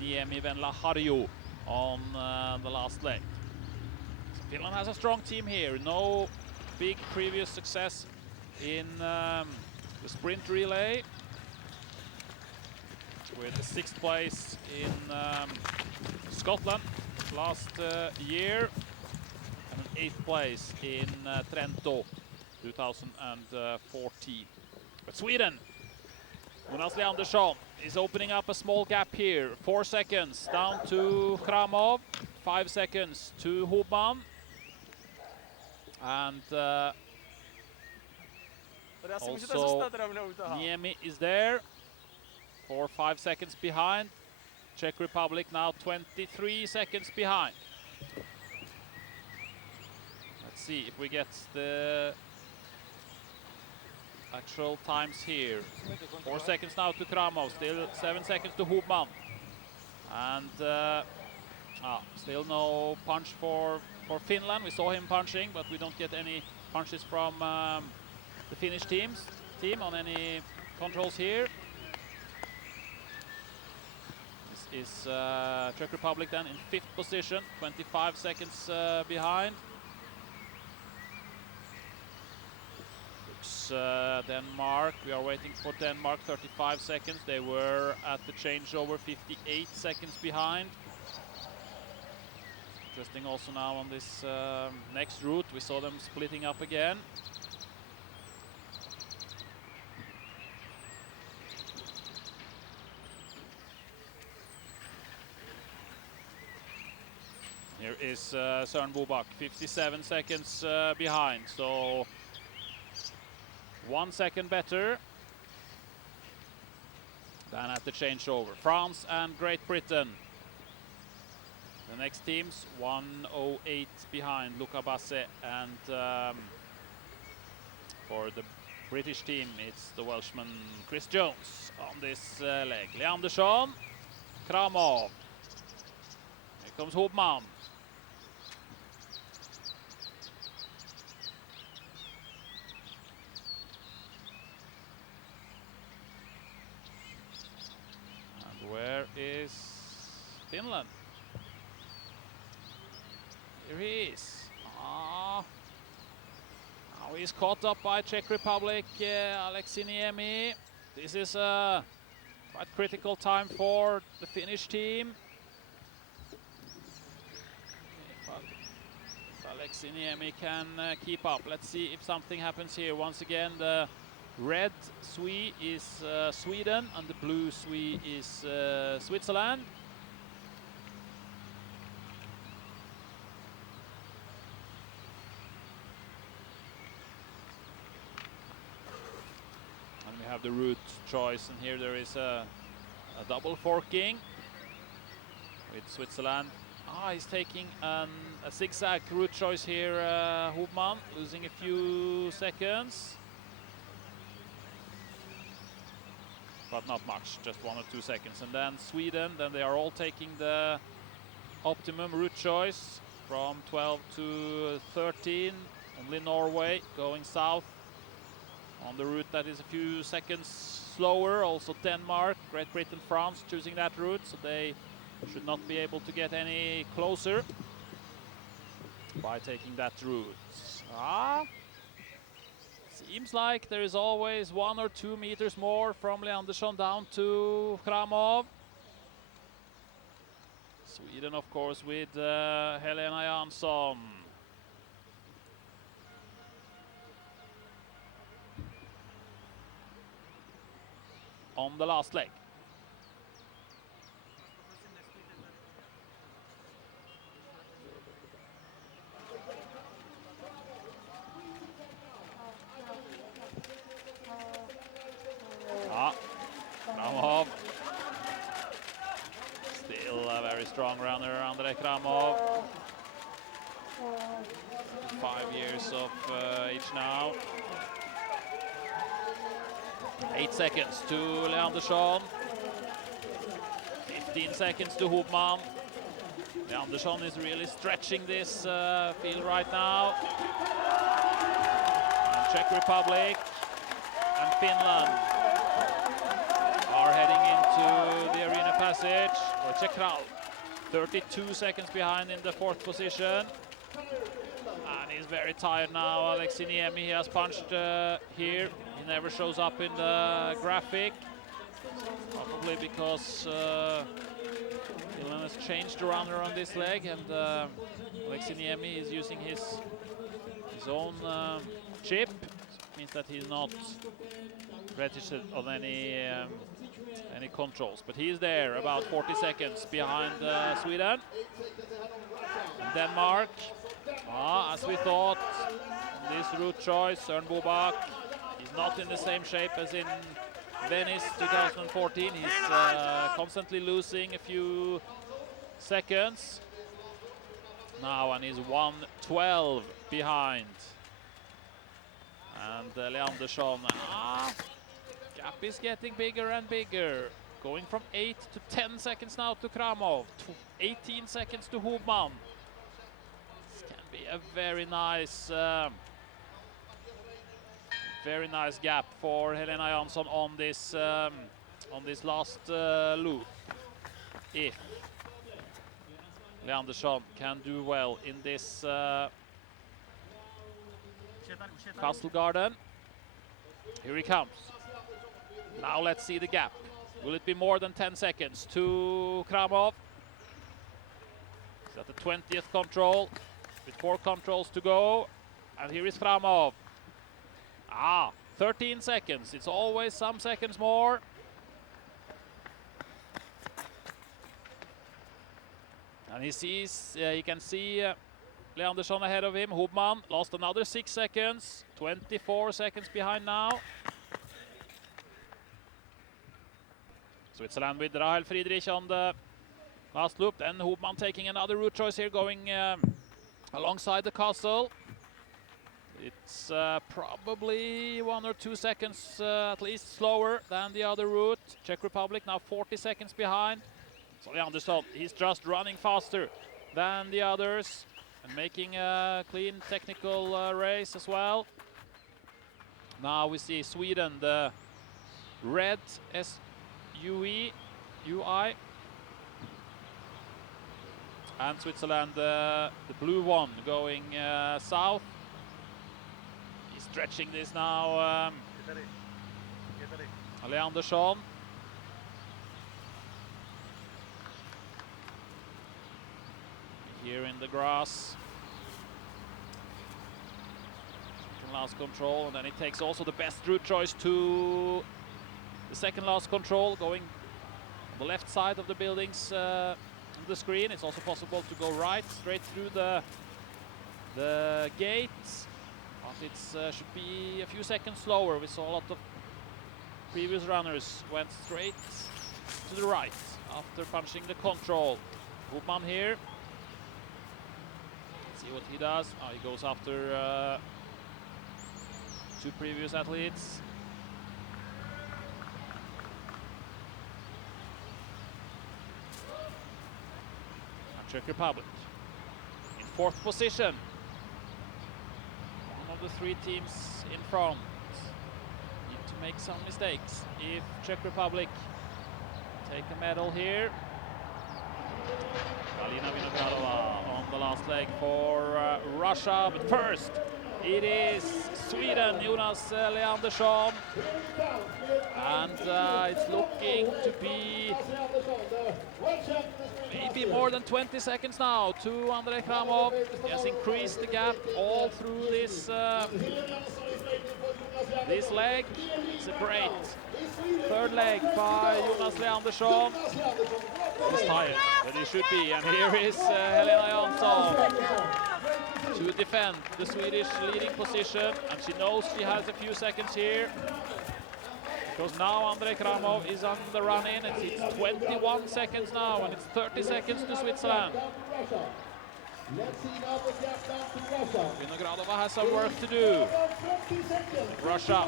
Niemi, Venla Harju on the last leg. So Finland has a strong team here. No big previous success in the sprint relay, with the 6th place in Scotland last year and an 8th place in Trento 2014. But Sweden, Jonas Leandersson is opening up a small gap here. 4 seconds down to Kramov, 5 seconds to Hubman, and also Niemi is there, 4 or 5 seconds behind. Czech Republic now 23 seconds behind. Let's see if we get the actual times here. 4 seconds now to Kramov, still 7 seconds to Hubman. And still no punch for Finland. We saw him punching, but we don't get any punches from the Finnish team on any controls here. This is Czech Republic then in 5th position, 25 seconds behind. Denmark, we are waiting for Denmark, 35 seconds. They were at the changeover 58 seconds behind. Interesting also now on this next route, we saw them splitting up again. Here is Søren Bobak, 57 seconds behind, so 1 second better than at the changeover. France and Great Britain, the next teams, 1:08 behind Luca Basse, and for the British team it's the Welshman Chris Jones on this leg. Leandersson, Kramov, here comes Hubman. Where is Finland? Here he is. Now he's caught up by Czech Republic, Aleksi Niemi. This is a quite critical time for the Finnish team. If Aleksi Niemi can keep up. Let's see if something happens here. Once again, the red sui is Sweden and the blue sui is Switzerland. have the route choice, and here there is a double forking with Switzerland. He's taking a zigzag route choice here, Hubmann, losing a few seconds. But not much, just 1 or 2 seconds. And then Sweden, then they are all taking the optimum route choice from 12 to 13. Only Norway going south on the route that is a few seconds slower. Also Denmark, Great Britain, France choosing that route, so they should not be able to get any closer by taking that route. Seems like there is always 1 or 2 meters more from Leandersson down to Kramov. Sweden, of course, with Helena Jansson. On the last leg. Kramov. Still a very strong runner, Andrei Kramov. 5 years of age now. 8 seconds to Leandersson. 15 seconds to Hubmann. Leandersson is really stretching this field right now. And Czech Republic and Finland are heading into the arena passage. Well, Czech crowd 32 seconds behind in the 4th position. And he's very tired now. Alexei Niemi, he has punched here. He never shows up in the graphic. Probably because Finland has changed the runner on this leg, and Alexei Niemi is using his own chip. It means that he's not registered on any controls, but he's there about 40 seconds behind Sweden. And Denmark, as we thought, this route choice, Søren Bobak, he's not in the same shape as in Venice 2014. He's constantly losing a few seconds now, and he's 1:12 behind. And Leandersson, gap is getting bigger and bigger, going from 8 to 10 seconds now to Kramov, 18 seconds to Hubmann. This can be a very nice gap for Helena Jansson on this last loop. If Leandersson can do well in this Castle Garden. Here he comes. Now let's see the gap. Will it be more than 10 seconds to Kramov? He's at the 20th control with 4 controls to go. And here is Kramov. 13 seconds. It's always some seconds more. And he can see Leandersson ahead of him. Hubmann lost another 6 seconds. 24 seconds behind now. Switzerland with Rahel Friedrich on the last loop. Then Hubmann taking another route choice here, going alongside the castle. It's probably 1 or 2 seconds at least slower than the other route. Czech Republic now 40 seconds behind. So Leandersson, he's just running faster than the others and making a clean technical race as well. Now we see Sweden, the red UI, and Switzerland, the blue one, going south. He's stretching this now, Leandersson. Here in the grass. Second last control, and then he takes also the best route choice to the second last control, going on the left side of the buildings on the screen. It's also possible to go right, straight through the gates, but it should be a few seconds slower. We saw a lot of previous runners went straight to the right after punching the control. Hopman here. Let's see what he does. He goes after two previous athletes. And Czech Republic in fourth position. One of the three teams in front need to make some mistakes if Czech Republic take a medal here. Galina Vinogradova on the last leg for Russia, but first it is Sweden, Jonas Leandersson, and it's looking to be maybe more than 20 seconds now to Andrei Kramov. He has increased the gap all through this leg. It's a great third leg by Jonas Leandersson. He's tired, but he should be, and here is Helena Jansson to defend the Swedish leading position, and she knows she has a few seconds here because now Andrei Kramov is on the run in. It's 21 seconds now, and it's 30 seconds to Switzerland. Vinogradova has some work to do. Russia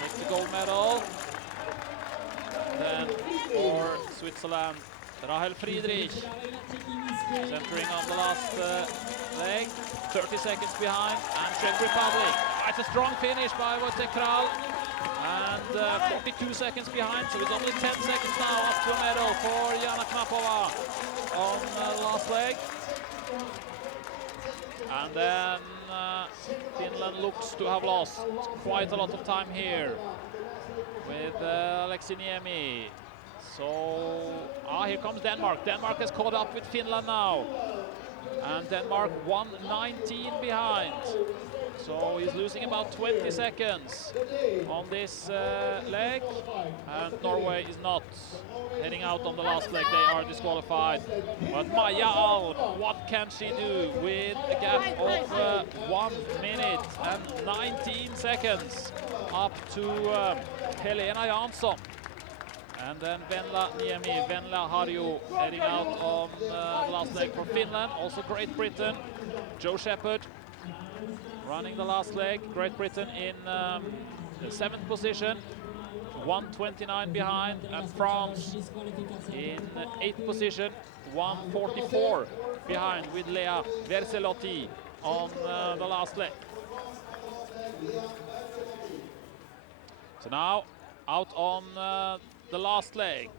takes the gold medal. Then for Switzerland, Rahel Friedrich is entering on the last leg, 30 seconds behind, and Czech Republic. It's a strong finish by Wojtek Kral, and 42 seconds behind, so it's only 10 seconds now up to a medal for Jana Knapova on the last leg. And then Finland looks to have lost quite a lot of time here with Aleksi Niemi. So, here comes Denmark. Denmark has caught up with Finland now. And Denmark 1:19 behind. So he's losing about 20 seconds on this leg. And Norway is not heading out on the last leg. They are disqualified. But Maja Alm, what can she do with a gap of 1 minute and 19 seconds up to Helena Jansson? And then Venla Niemi, Venla Harju heading out on the last leg for Finland. Also Great Britain, Joe Shepherd running the last leg. Great Britain in the 7th position, 1:29 behind. And France in 8th position, 1:44 behind with Lea Verselotti on the last leg. So now out on the last leg,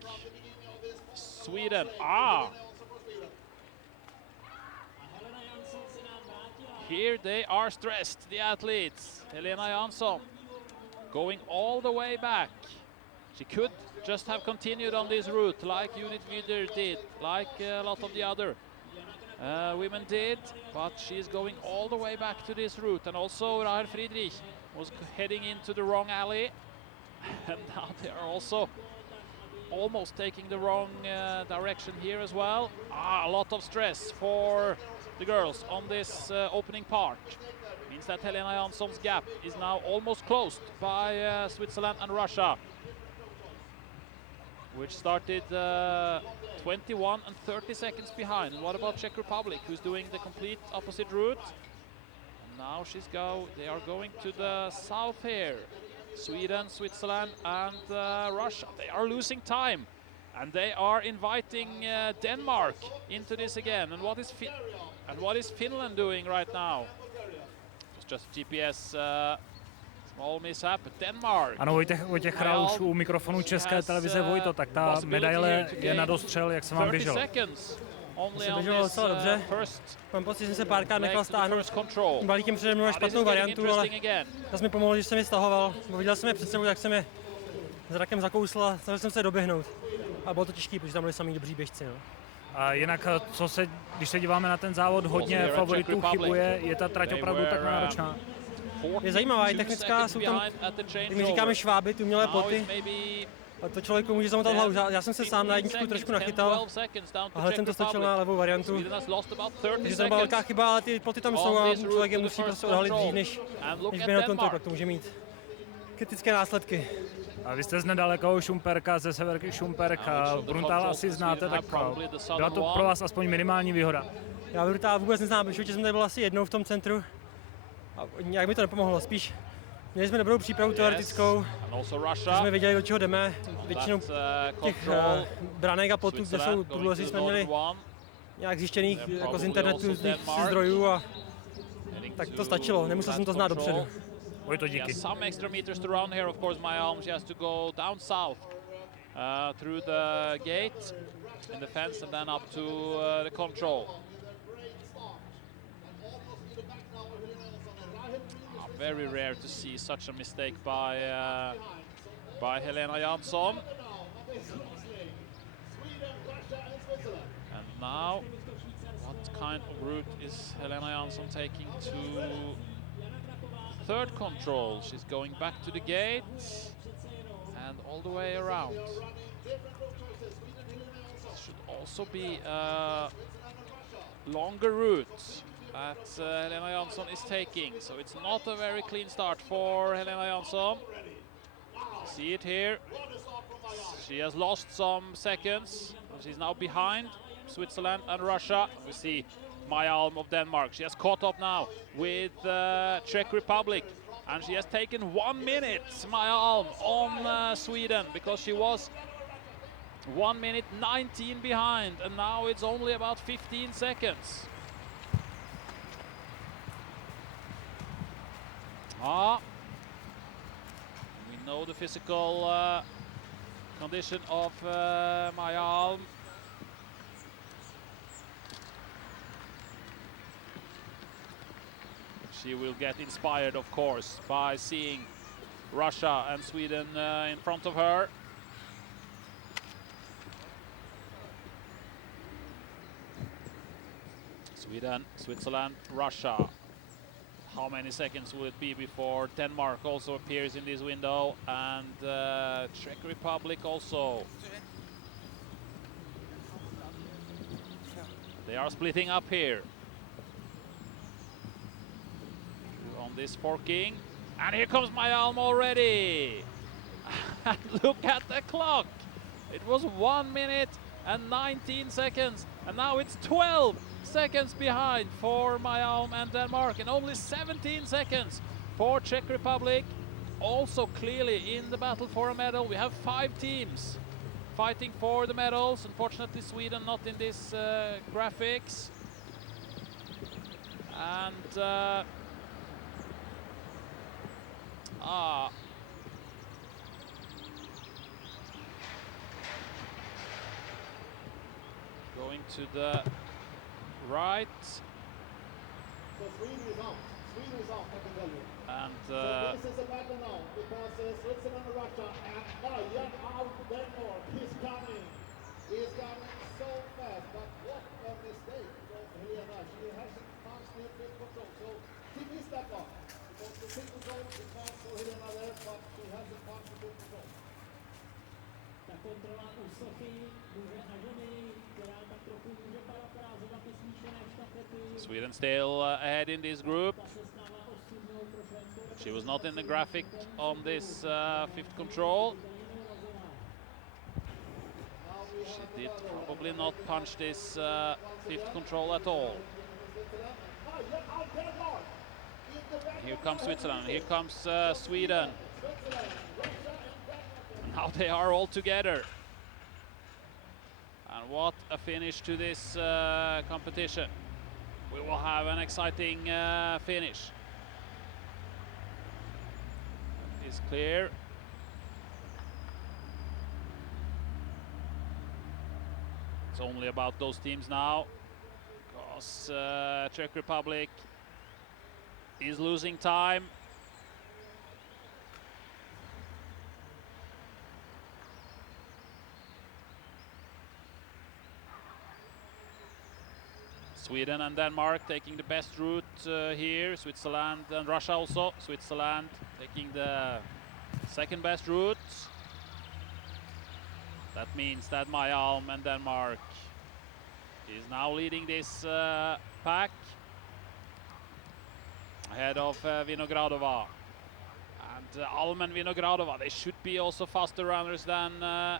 Sweden. Here they are stressed, the athletes. Helena Jansson going all the way back. She could just have continued on this route like Judith Wyder did, like a lot of the other women did, but she's going all the way back to this route. And also Rahel Friedrich was heading into the wrong alley, and now they are also almost taking the wrong direction here as well. A lot of stress for the girls on this opening part. Means that Helena Jansson's gap is now almost closed by Switzerland and Russia, which started 21 and 30 seconds behind. And what about Czech Republic, who's doing the complete opposite route? And now they are going to the south here. Sweden, Switzerland, and Russia. They are losing time, and they are inviting Denmark into this again. And what is Finland doing right now? It's just GPS small mishap. Denmark. Ano, Vojtěch Král už u mikrofonu České televize. Vojto, tak ta medaile je na dostřel, jak jsem vám běžel. Se běželo docela dobře. Mám pocit, že jsem se párkrát nechal stáhnout. Balíkem přede mnou špatnou variantu, ale zase mi pomohlo, že jsem je stahoval. Viděl jsem je před sebou, tak jsem je zrakem zakousl a snažil jsem se doběhnout. A bylo to těžké, protože tam byli samý dobří běžci. No. A jinak, když se díváme na ten závod, hodně favoritů chybuje, je ta trať opravdu tak náročná. Je zajímavá, i technická, jsou tam, my říkáme šváby, ty umělé ploty. A to člověku může zamotat hlavu. Já jsem se sám na jedničku trošku nachytal a hned jsem to stačil na levou variantu. Takže to byla velká chyba, ale ty ploty tam jsou a člověk je musí prostě odhalit dřív, než běhne na konto, pak to může mít kritické následky. A vy jste z nedalekého Šumperka, ze severky Šumperk, Bruntál asi znáte, tak byla to pro vás aspoň minimální výhoda. Já Bruntál vůbec neznám, v životě jsem tady byl asi jednou v tom centru a nějak mi to nepomohlo, spíš měli jsme dobrou přípravu teoretickou, že jsme věděli, do čeho jdeme, většinou těch branek a potů, kde jsou průlezy, jsme měli nějak zjištěných jako z internetu, z těch zdrojů a tak to stačilo, nemusel jsem to znát dopředu. Oj, to díky. Some extra meters to run here, of course, my arm. She has to go down south through the gate in the fence and then up to the control. Very rare to see such a mistake by Helena Jansson. And now, what kind of route is Helena Jansson taking to third control? She's going back to the gate and all the way around. Should also be a longer route that Helena Jansson is taking, so it's not a very clean start for Helena Jansson. See it here. She has lost some seconds. She's now behind Switzerland and Russia. We see Maja Alm of Denmark. She has caught up now with Czech Republic, and she has taken 1 minute, Maja Alm, on Sweden, because she was 1 minute 19 behind, and now it's only about 15 seconds. We know the physical condition of Maja Alm. She will get inspired, of course, by seeing Russia and Sweden in front of her. Sweden, Switzerland, Russia. How many seconds will it be before Denmark also appears in this window, and Czech Republic also? They are splitting up here on this forking, and here comes Maja Alm already. Look at the clock. It was 1 minute and 19 seconds, and now it's 12 seconds behind for Maja Alm and Denmark, and only 17 seconds for Czech Republic. Also clearly in the battle for a medal. We have 5 teams fighting for the medals. Unfortunately, Sweden not in this graphics. And going to the right. So Sweden is out. Sweden is out, I can tell you. And So this is a battle now, because Switzerland and Russia and Maja Alm Denmark is coming. He is coming so fast, but what a mistake from Helena. She hasn't punched the big control, so she missed that one. Because the big control is not for Helena there, but she hasn't punched the big control. Ta kontrola u Sofii může na ženy, která tak trochu může parafrázovat ty smíšené štafety. Sweden still ahead in this group. She was not in the graphic on this fifth control. She did probably not punch this fifth control at all. Here comes Switzerland, here comes Sweden. Now they are all together. And what a finish to this competition. We will have an exciting finish. Is clear. It's only about those teams now, because Czech Republic is losing time. Sweden and Denmark taking the best route here. Switzerland and Russia also. Switzerland taking the second best route. That means that Maja Alm and Denmark is now leading this pack ahead of Vinogradova. And Alm and Vinogradova, they should be also faster runners than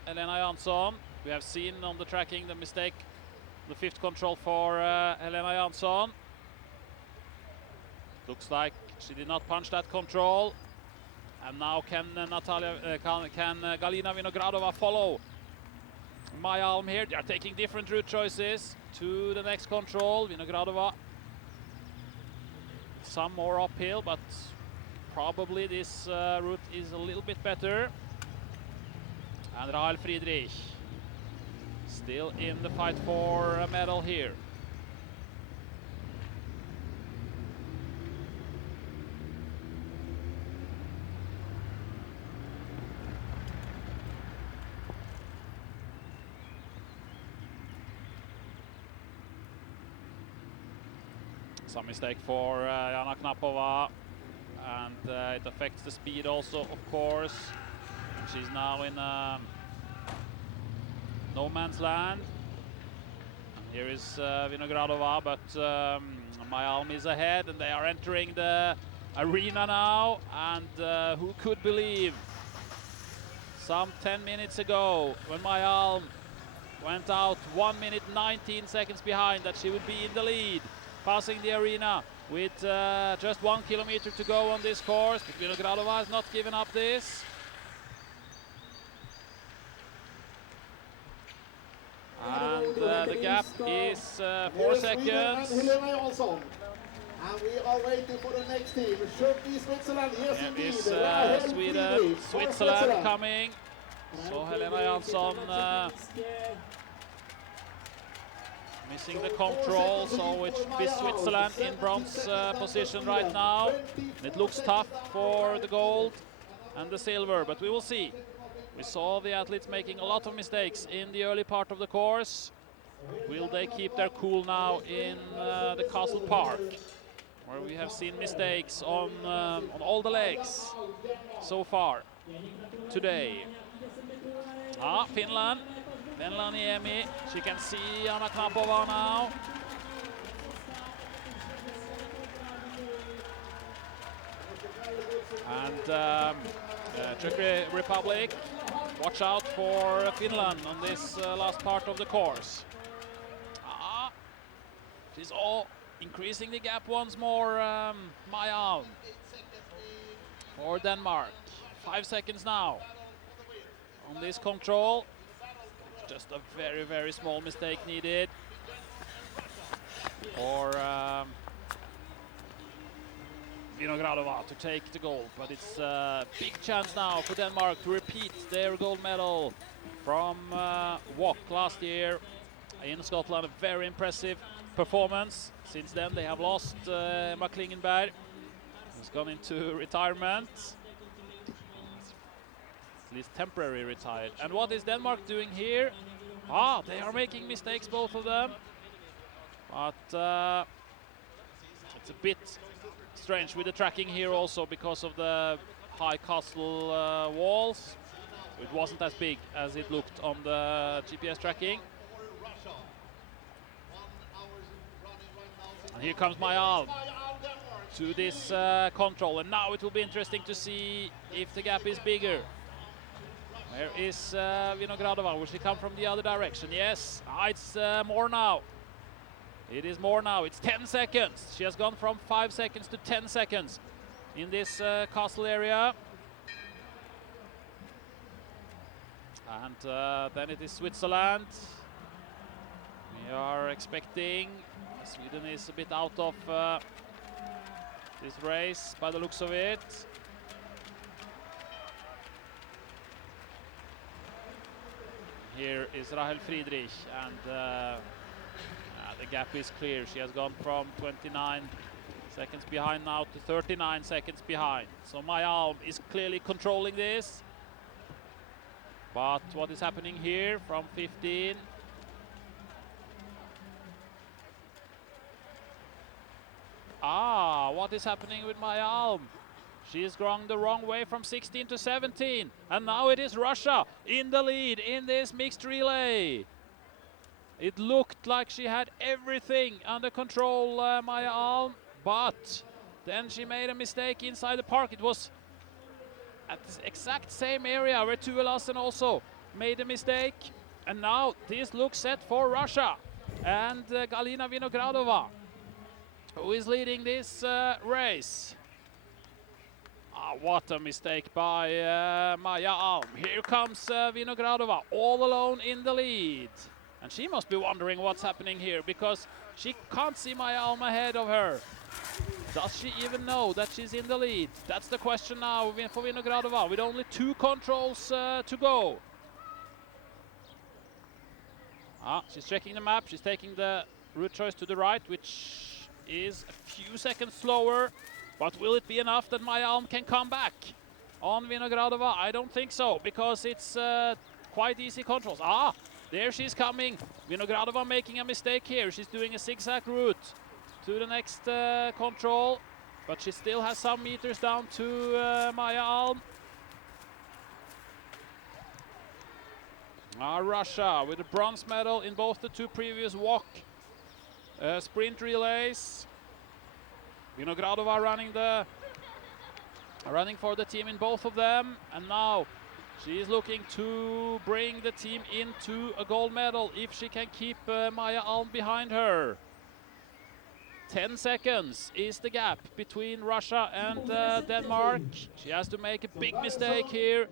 Helena Jansson. We have seen on the tracking the mistake, the fifth control for Helena Jansson. Looks like she did not punch that control. And now can Galina Vinogradova follow Maja Alm here? They are taking different route choices to the next control. Vinogradova, some more uphill, but probably this route is a little bit better. And Rahel Friedrich still in the fight for a medal here. Some mistake for Jana Knapova, and it affects the speed also, of course. She's now in no man's land. And here is Vinogradova, but Maja Alm is ahead, and they are entering the arena now. And who could believe some 10 minutes ago, when Maja Alm went out 1 minute 19 seconds behind, that she would be in the lead, passing the arena with just 1 kilometer to go on this course. But Vinogradova has not given up this. And the gap is 4 seconds. And we are waiting for the next team. It should be Switzerland. Yes, Here indeed. is Sweden, Switzerland coming. So Helena Jansson missing the control, so it should be Switzerland in bronze position right now. It looks tough for the gold and the silver, but we will see. We saw the athletes making a lot of mistakes in the early part of the course. Will they keep their cool now in the Castle Park, where we have seen mistakes on all the legs so far today? Finland. Venlaniemi, she can see Jana Knapova now. And Czech Republic, watch out for Finland on this last part of the course. She's all increasing the gap once more, Maja Alm for Denmark. 5 seconds now on this control. Just a very, very small mistake needed for Vinogradova to take the gold. But it's a big chance now for Denmark to repeat their gold medal from WOC last year in Scotland. A very impressive performance. Since then they have lost Emma Klingenberg, who's gone into retirement. At least temporary retired. And what is Denmark doing here? They are making mistakes, both of them. But it's a bit strange with the tracking here also, because of the high castle walls. It wasn't as big as it looked on the GPS tracking. And here comes Maja Alm to this control, and now it will be interesting to see if the gap is bigger. Where is Vinogradova? Will she come from the other direction? Yes, it's more now. It is more now. It's 10 seconds. She has gone from 5 seconds to 10 seconds in this castle area. And then it is Switzerland. We are expecting. Sweden is a bit out of this race by the looks of it. Here is Rahel Friedrich, and the gap is clear. She has gone from 29 seconds behind now to 39 seconds behind. So Maja Alm is clearly controlling this. But what is happening here from 15? What is happening with Maja Alm? She is going the wrong way from 16 to 17. And now it is Russia in the lead in this mixed relay. It looked like she had everything under control, Maja Alm, but then she made a mistake inside the park. It was at the exact same area where Tue Lassen also made a mistake. And now this looks set for Russia and Galina Vinogradova, who is leading this race. What a mistake by Maja Alm. Here comes Vinogradova all alone in the lead. And she must be wondering what's happening here, because she can't see Maja Alm ahead of her. Does she even know that she's in the lead? That's the question now for Vinogradova, with only 2 controls to go. She's checking the map. She's taking the route choice to the right, which is a few seconds slower. But will it be enough that Maja Alm can come back on Vinogradova? I don't think so, because it's quite easy controls. There she's coming. Vinogradova making a mistake here. She's doing a zigzag route to the next control, but she still has some meters down to Maja Alm. Russia with a bronze medal in both the 2 previous walk sprint relays. Vinogradova running for the team in both of them, and now she is looking to bring the team into a gold medal if she can keep Maja Alm behind her. 10 seconds is the gap between Russia and Denmark. She has to make a big mistake here,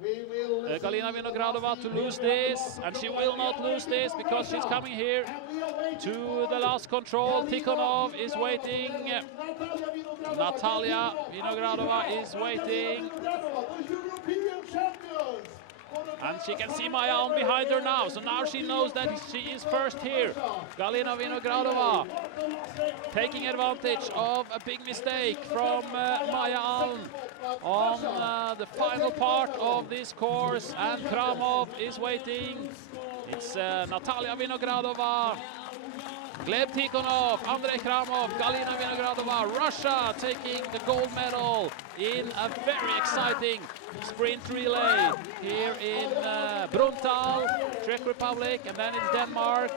Galina Vinogradova, to lose this, and she will not lose this because she's coming here to the last control. Tikhonov is waiting. Natalia Vinogradova is waiting. And she can see Maja Alm behind her now, so now she knows that she is first here. Galina Vinogradova taking advantage of a big mistake from Maja Alm on the final part of this course, and Kramov is waiting. It's Natalia Vinogradova, Gleb Tikhonov, Andrei Kramov, Galina Vinogradova, Russia taking the gold medal in a very exciting sprint relay here in Bruntal, Czech Republic, and then it's Denmark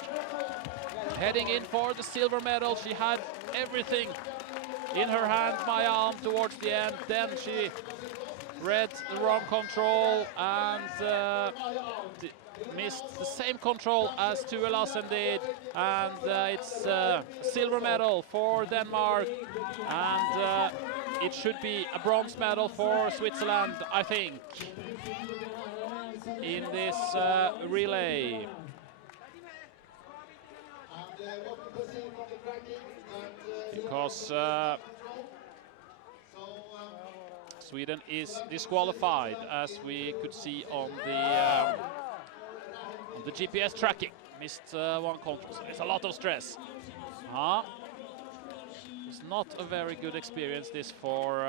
heading in for the silver medal. She had everything in her hand, Maja Alm, towards the end. Then she read the wrong control and missed the same control as Tue Lassen did, and it's a silver medal for Denmark, and it should be a bronze medal for Switzerland, I think, in this relay. Because Sweden is disqualified, as we could see on the GPS tracking. Missed 1 control, so there's a lot of stress. It's not a very good experience, this, for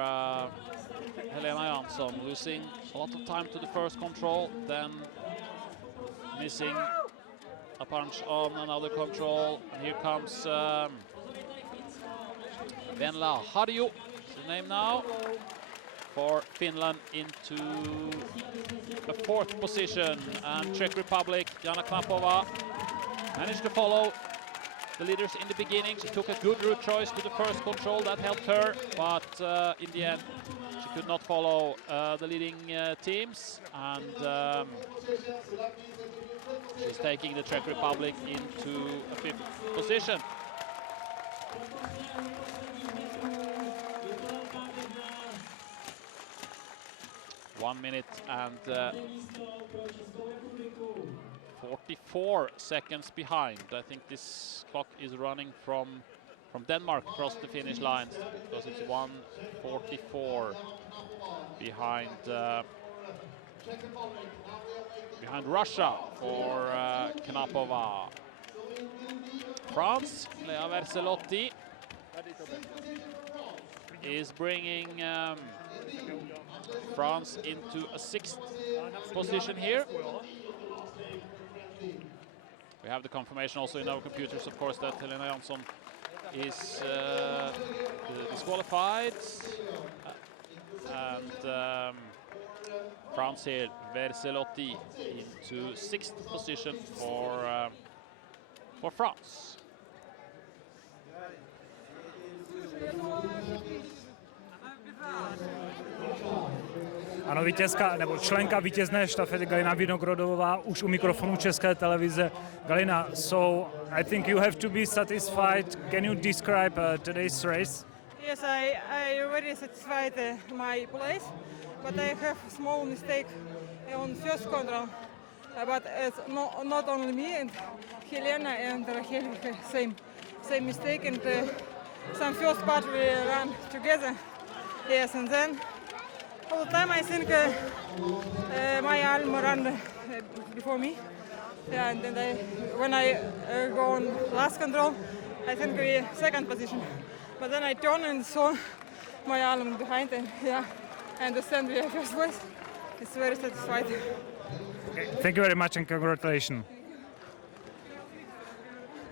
Helena Jansson, losing a lot of time to the first control, then missing a punch on another control. And here comes Venla Harju, the name now, for Finland into the 4th position. And Czech Republic, Jana Knapova managed to follow the leaders in the beginning. She took a good route choice to the first control, that helped her, but in the end she could not follow the leading teams, and she's taking the Czech Republic into a 5th position. One minute and 44 seconds behind. I think this clock is running from Denmark across the finish line, because it's 1:44 behind Russia for Knapova. France, Lea Verselotti is bringing France into a 6th position here. We have the confirmation also in our computers, of course, that Helena Jansson is disqualified. And France here, Verselotti into 6th position for France. Ano, vítězka, nebo členka vítězné štafety Galina Vinogradová už u mikrofonu České televize. Galina, so I think you have to be satisfied. Can you describe today's race? Yes, I very satisfied my place, but I have small mistake on first control. But it's not only me, and Helena and Rachel same mistake, and some first part we run together. Yes, and then all the time I think my arm ran before me. Yeah, and then when I go on last control, I think we second position. But then I turned and saw my arm behind, and yeah, I understand we are first place. It's very satisfied. Okay. Thank you very much and congratulations.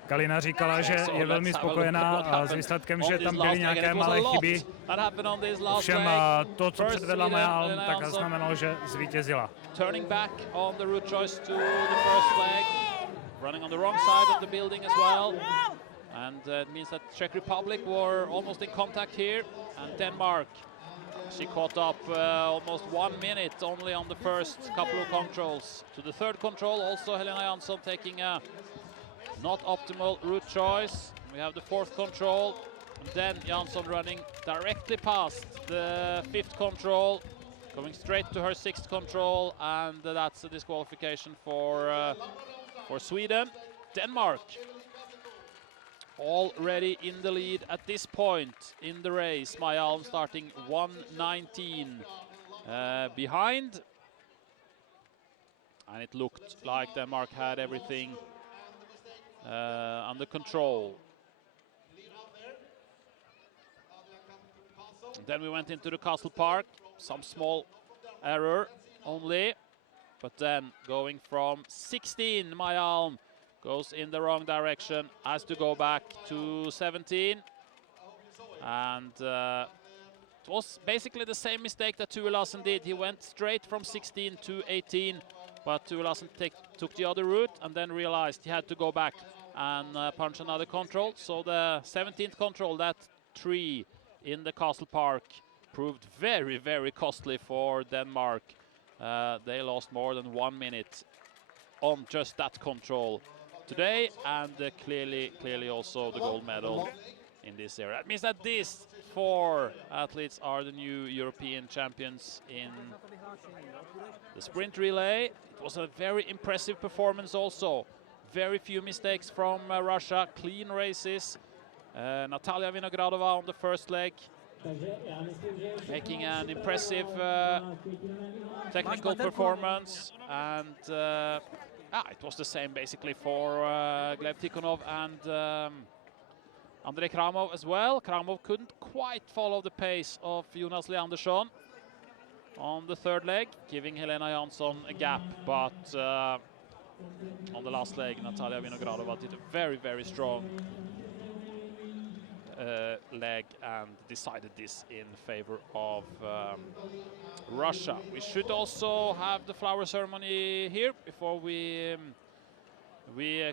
Galina říkala, že je velmi spokojená s výsledkem, že tam byly nějaké malé chyby. Ovšem to, co předvedla Maja Alm, tak znamenalo, že zvítězila. Turning back on the route choice to the first leg, running on the wrong side of the building as well. And it means that Czech Republic were almost in contact here, and Denmark, she caught up almost 1 minute only on the first couple of controls. To the third control, also Helena Jansson taking a not optimal route choice. We have the fourth control, and then Jansson running directly past the fifth control, going straight to her sixth control, and that's a disqualification for Sweden. Denmark already in the lead at this point in the race. Maja Alm starting 1:19 behind, and it looked like Denmark had everything under control. And then we went into the castle park, some small error only, but then going from 16, Maja Alm goes in the wrong direction, has to go back to 17. And it was basically the same mistake that Tue Lassen did. He went straight from 16 to 18, but Tue Lassen took the other route and then realized he had to go back and punch another control. So the 17th control, that tree in the castle park, proved very, very costly for Denmark. They lost more than 1 minute on just that control today, and clearly also the gold medal in this area. That means that these 4 athletes are the new European champions in the sprint relay. It was a very impressive performance also. Very few mistakes from Russia, clean races. Natalia Vinogradova on the first leg, making an impressive technical performance, and it was the same basically for Gleb Tikhonov and Andrei Kramov as well. Kramov couldn't quite follow the pace of Jonas Leandersson on the third leg, giving Helena Jansson a gap, but on the last leg Natalia Vinogradova did a very, very strong leg and decided this in favor of Russia. We should also have the flower ceremony here before we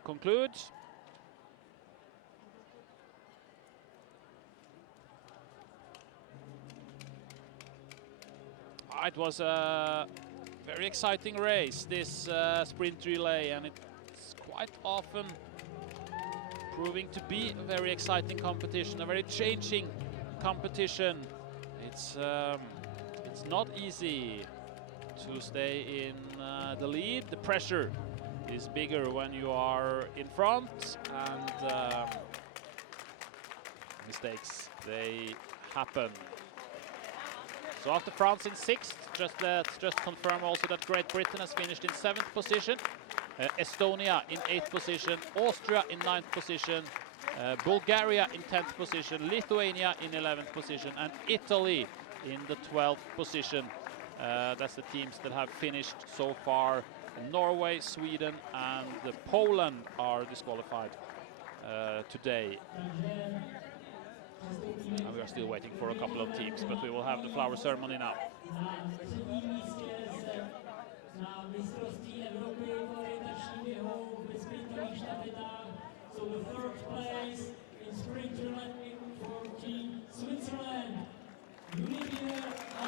conclude. It was a very exciting race, this sprint relay, and it's quite often proving to be a very exciting competition, a very changing competition. It's not easy to stay in the lead. The pressure is bigger when you are in front, and mistakes, they happen. So after France in 6th, let's just confirm also that Great Britain has finished in 7th position. Estonia in 8th position, Austria in 9th position, Bulgaria in 10th position, Lithuania in 11th position, and Italy in the 12th position. That's the teams that have finished so far. Norway, Sweden, and Poland are disqualified today. And we are still waiting for a couple of teams, but we will have the flower ceremony now.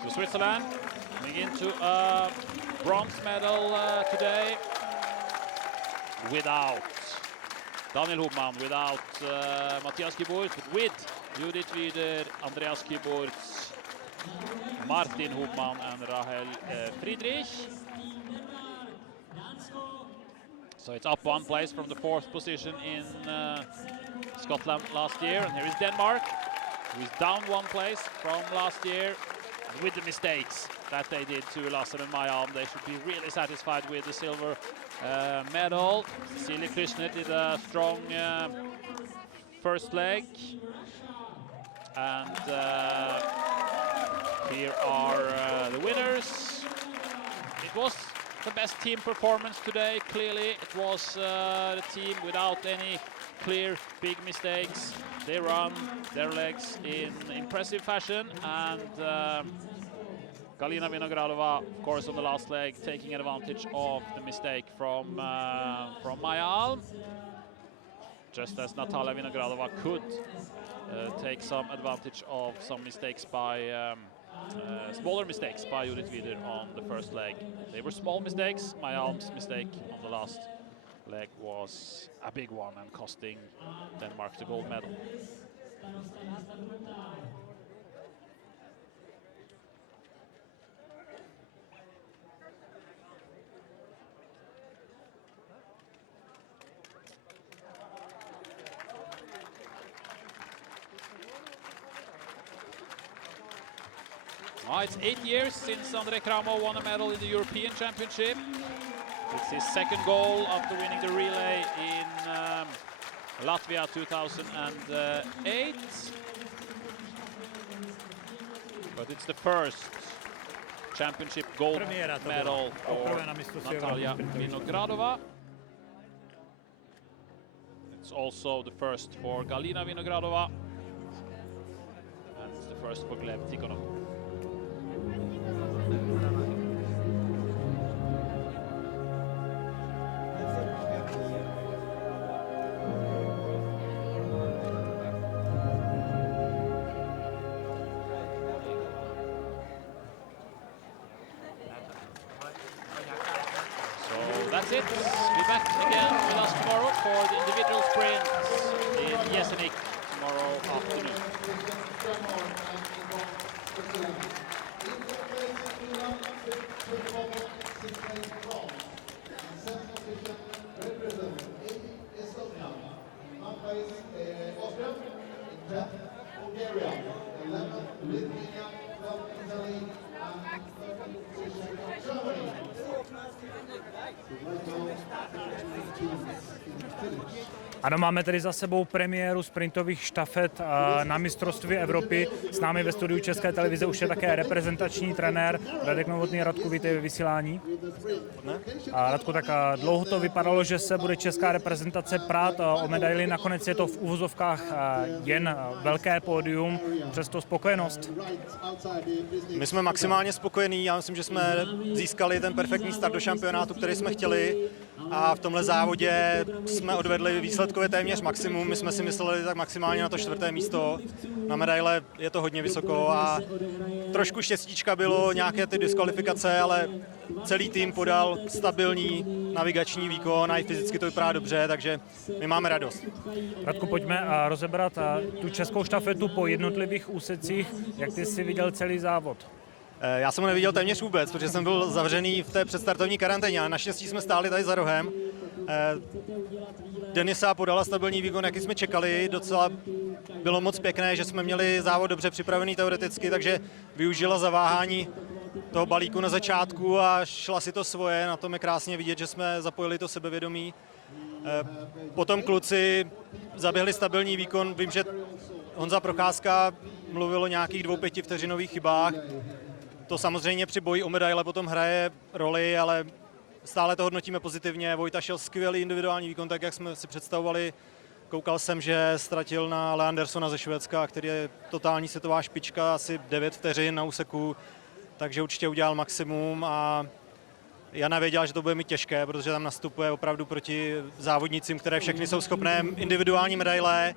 To Switzerland, Coming into a bronze medal today without Daniel Hubmann, without Matthias Kiburz, but with Judith Wider, Andreas Kiburz, Martin Hubmann and Rahel Friedrich. So it's up one place from the 4th position in Scotland last year. And here is Denmark, who is down one place from last year. And with the mistakes that they did to Lassen and Mayam, they should be really satisfied with the silver medal. Cecilie Krishnet did a strong first leg. And here are the winners. It was the best team performance today. Clearly, it was the team without any clear big mistakes. They run their legs in impressive fashion, and Galina Vinogradova, of course, on the last leg, taking advantage of the mistake from Maja Alm, just as Natalia Vinogradova could take some advantage of some mistakes by smaller mistakes by Judith Wider on the first leg. They were small mistakes. Maja Alm's mistake on the last leg was a big one and costing Denmark the gold medal. It's 8 years since André Kramo won a medal in the European Championship. It's his second goal after winning the relay in Latvia 2008. But it's the first championship gold medal for Natalia Vinogradova. It's also the first for Galina Vinogradova. And it's the first for Gleb Tikhonov. That's it. Be back again with us tomorrow for the individual sprints in Jesenik tomorrow afternoon. Ano, máme tedy za sebou premiéru sprintových štafet na mistrovství Evropy. S námi ve studiu České televize už je také reprezentační trenér Radek Novotný. Radku, vítej ve vysílání. A Radku, tak dlouho to vypadalo, že se bude česká reprezentace prát o medaili. Nakonec je to v uvozovkách jen velké pódium, přesto spokojenost. My jsme maximálně spokojení. Já myslím, že jsme získali ten perfektní start do šampionátu, který jsme chtěli. A v tomhle závodě jsme odvedli výsledkově téměř maximum. My jsme si mysleli tak maximálně na to 4. místo. Na medaile je to hodně vysoko a trošku štěstíčka bylo, nějaké ty diskvalifikace, ale celý tým podal stabilní navigační výkon a i fyzicky to vypadá dobře, takže my máme radost. Radku, pojďme rozebrat tu českou štafetu po jednotlivých úsecích. Jak ty jsi viděl celý závod? Já jsem ho neviděl téměř vůbec, protože jsem byl zavřený v té předstartovní karanténě, ale naštěstí jsme stáli tady za rohem. Denisa podala stabilní výkon, jaký jsme čekali. Docela bylo moc pěkné, že jsme měli závod dobře připravený teoreticky, takže využila zaváhání toho balíku na začátku a šla si to svoje. Na tom je krásně vidět, že jsme zapojili to sebevědomí. Potom kluci zaběhli stabilní výkon. Vím, že Honza Procházka mluvil o nějakých 2-5 vteřinových chybách. To samozřejmě při boji o medaile potom hraje roli, ale stále to hodnotíme pozitivně. Vojta šel skvělý individuální výkon, tak jak jsme si představovali. Koukal jsem, že ztratil na Leandersona ze Švédska, který je totální světová špička, asi 9 vteřin na úseku, takže určitě udělal maximum a Jana věděla, že to bude mít těžké, protože tam nastupuje opravdu proti závodnicím, které všechny jsou schopné individuální medaile.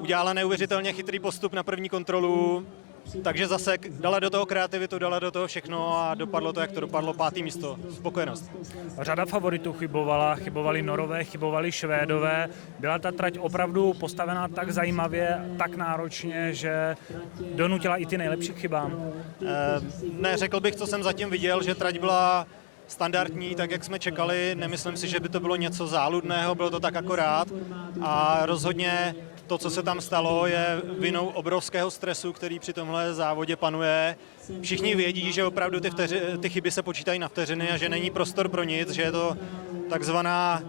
Udělala neuvěřitelně chytrý postup na první kontrolu. Takže zase dala do toho kreativitu, dala do toho všechno a dopadlo to, jak to dopadlo, 5. místo, spokojenost. Řada favoritů chybovali Norové, chybovali Švédové. Byla ta trať opravdu postavená tak zajímavě, tak náročně, že donutila i ty nejlepší k chybám? Ne, řekl bych, co jsem zatím viděl, že trať byla standardní, tak jak jsme čekali. Nemyslím si, že by to bylo něco záludného, bylo to tak akorát. A rozhodně to, co se tam stalo, je vinou obrovského stresu, který při tomhle závodě panuje. Všichni vědí, že opravdu ty chyby se počítají na vteřiny a že není prostor pro nic, že je to takzvaná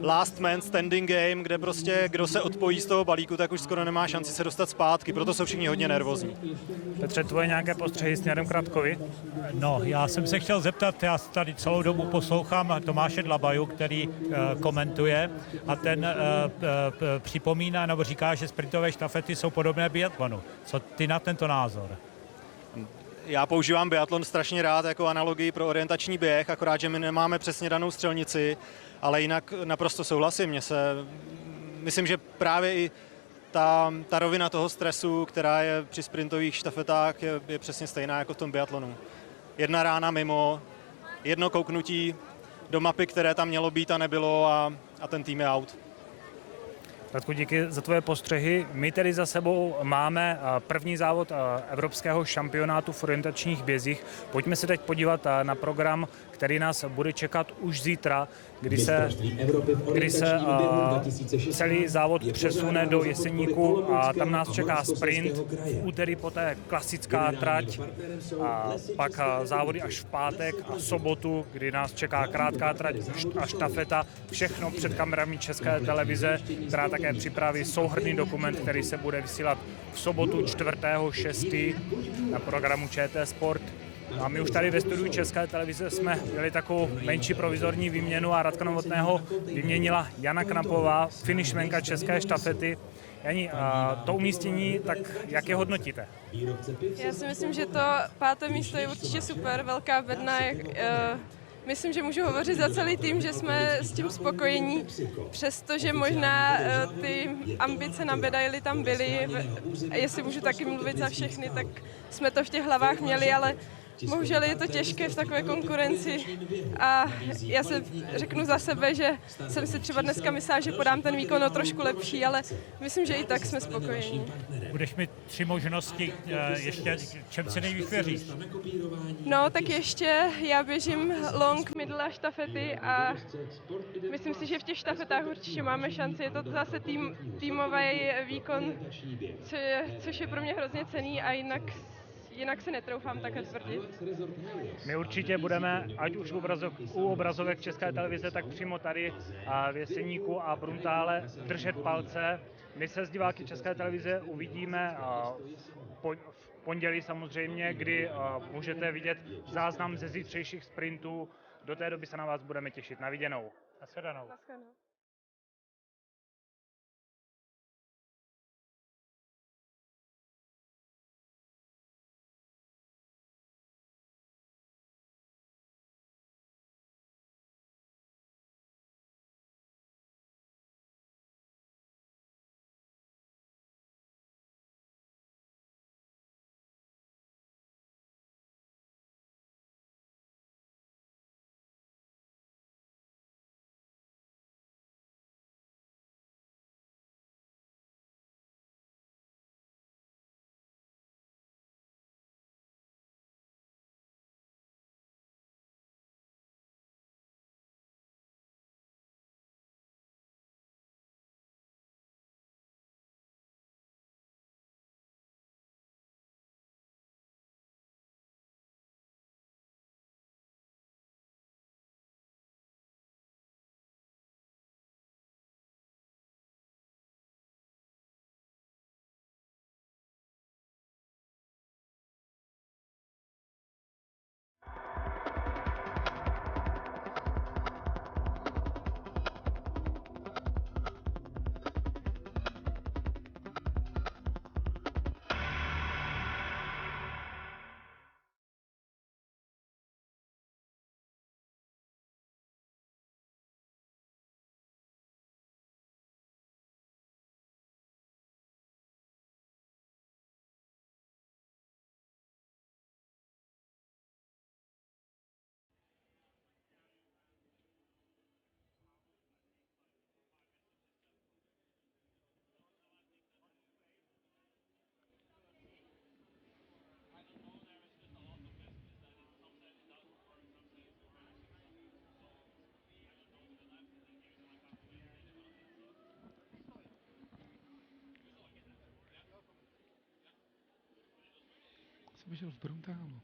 last man standing game, kde prostě kdo se odpojí z toho balíku, tak už skoro nemá šanci se dostat zpátky, proto jsou všichni hodně nervózní. Petře, tvoje nějaké postřehy směrem k Radkovi? No, já jsem se chtěl zeptat, já tady celou dobu poslouchám Tomáše Dlabaju, který komentuje a ten připomíná nebo říká, že sprintové štafety jsou podobné biatlonu. Co ty na tento názor? Já používám biatlon strašně rád jako analogii pro orientační běh, akorát, že my nemáme přesně danou střelnici, ale jinak naprosto souhlasím. Myslím, že právě i ta rovina toho stresu, která je při sprintových štafetách, je přesně stejná jako v tom biatlonu. Jedna rána mimo, jedno kouknutí do mapy, které tam mělo být a nebylo a ten tým je out. Radku, díky za tvoje postřehy. My tedy za sebou máme první závod evropského šampionátu v orientačních bězích. Pojďme se teď podívat na program, který nás bude čekat už zítra, kdy se celý závod přesune do Jeseníku a tam nás čeká sprint, v úterý poté klasická trať, a pak závody až v pátek a sobotu, kdy nás čeká krátká trať a štafeta. Všechno před kamerami České televize, která také připraví souhrnný dokument, který se bude vysílat v sobotu 4.6. na programu ČT Sport. A my už tady ve studiu České televize jsme měli takovou menší provizorní výměnu a Radka Novotného vyměnila Jana Knapová, finishmenka české štafety. Jani, to umístění, tak jak je hodnotíte? Já si myslím, že to 5. místo je určitě super, velká bedna. Myslím, že můžu hovořit za celý tým, že jsme s tím spokojení, přestože možná ty ambice na medaili tam byly. Jestli můžu taky mluvit za všechny, tak jsme to v těch hlavách měli, ale bohužel je to těžké v takové konkurenci a já se řeknu za sebe, že jsem si třeba dneska myslela, že podám ten výkon o trošku lepší, ale myslím, že i tak jsme spokojení. Budeš mít 3 možnosti, ještě čem si nejvíc věříš? No, tak ještě já běžím long, middle a štafety a myslím si, že v těch štafetách určitě máme šanci. Je to zase týmový výkon, což je pro mě hrozně cenný a jinak se netroufám takhle tvrdit. My určitě budeme, ať už u obrazovek České televize, tak přímo tady v Jeseníku a Bruntále držet palce. My se s diváky České televize uvidíme v pondělí samozřejmě, kdy můžete vidět záznam ze zítřejších sprintů. Do té doby se na vás budeme těšit. Na viděnou. Naschledanou. jsem běžel v Bruntálu.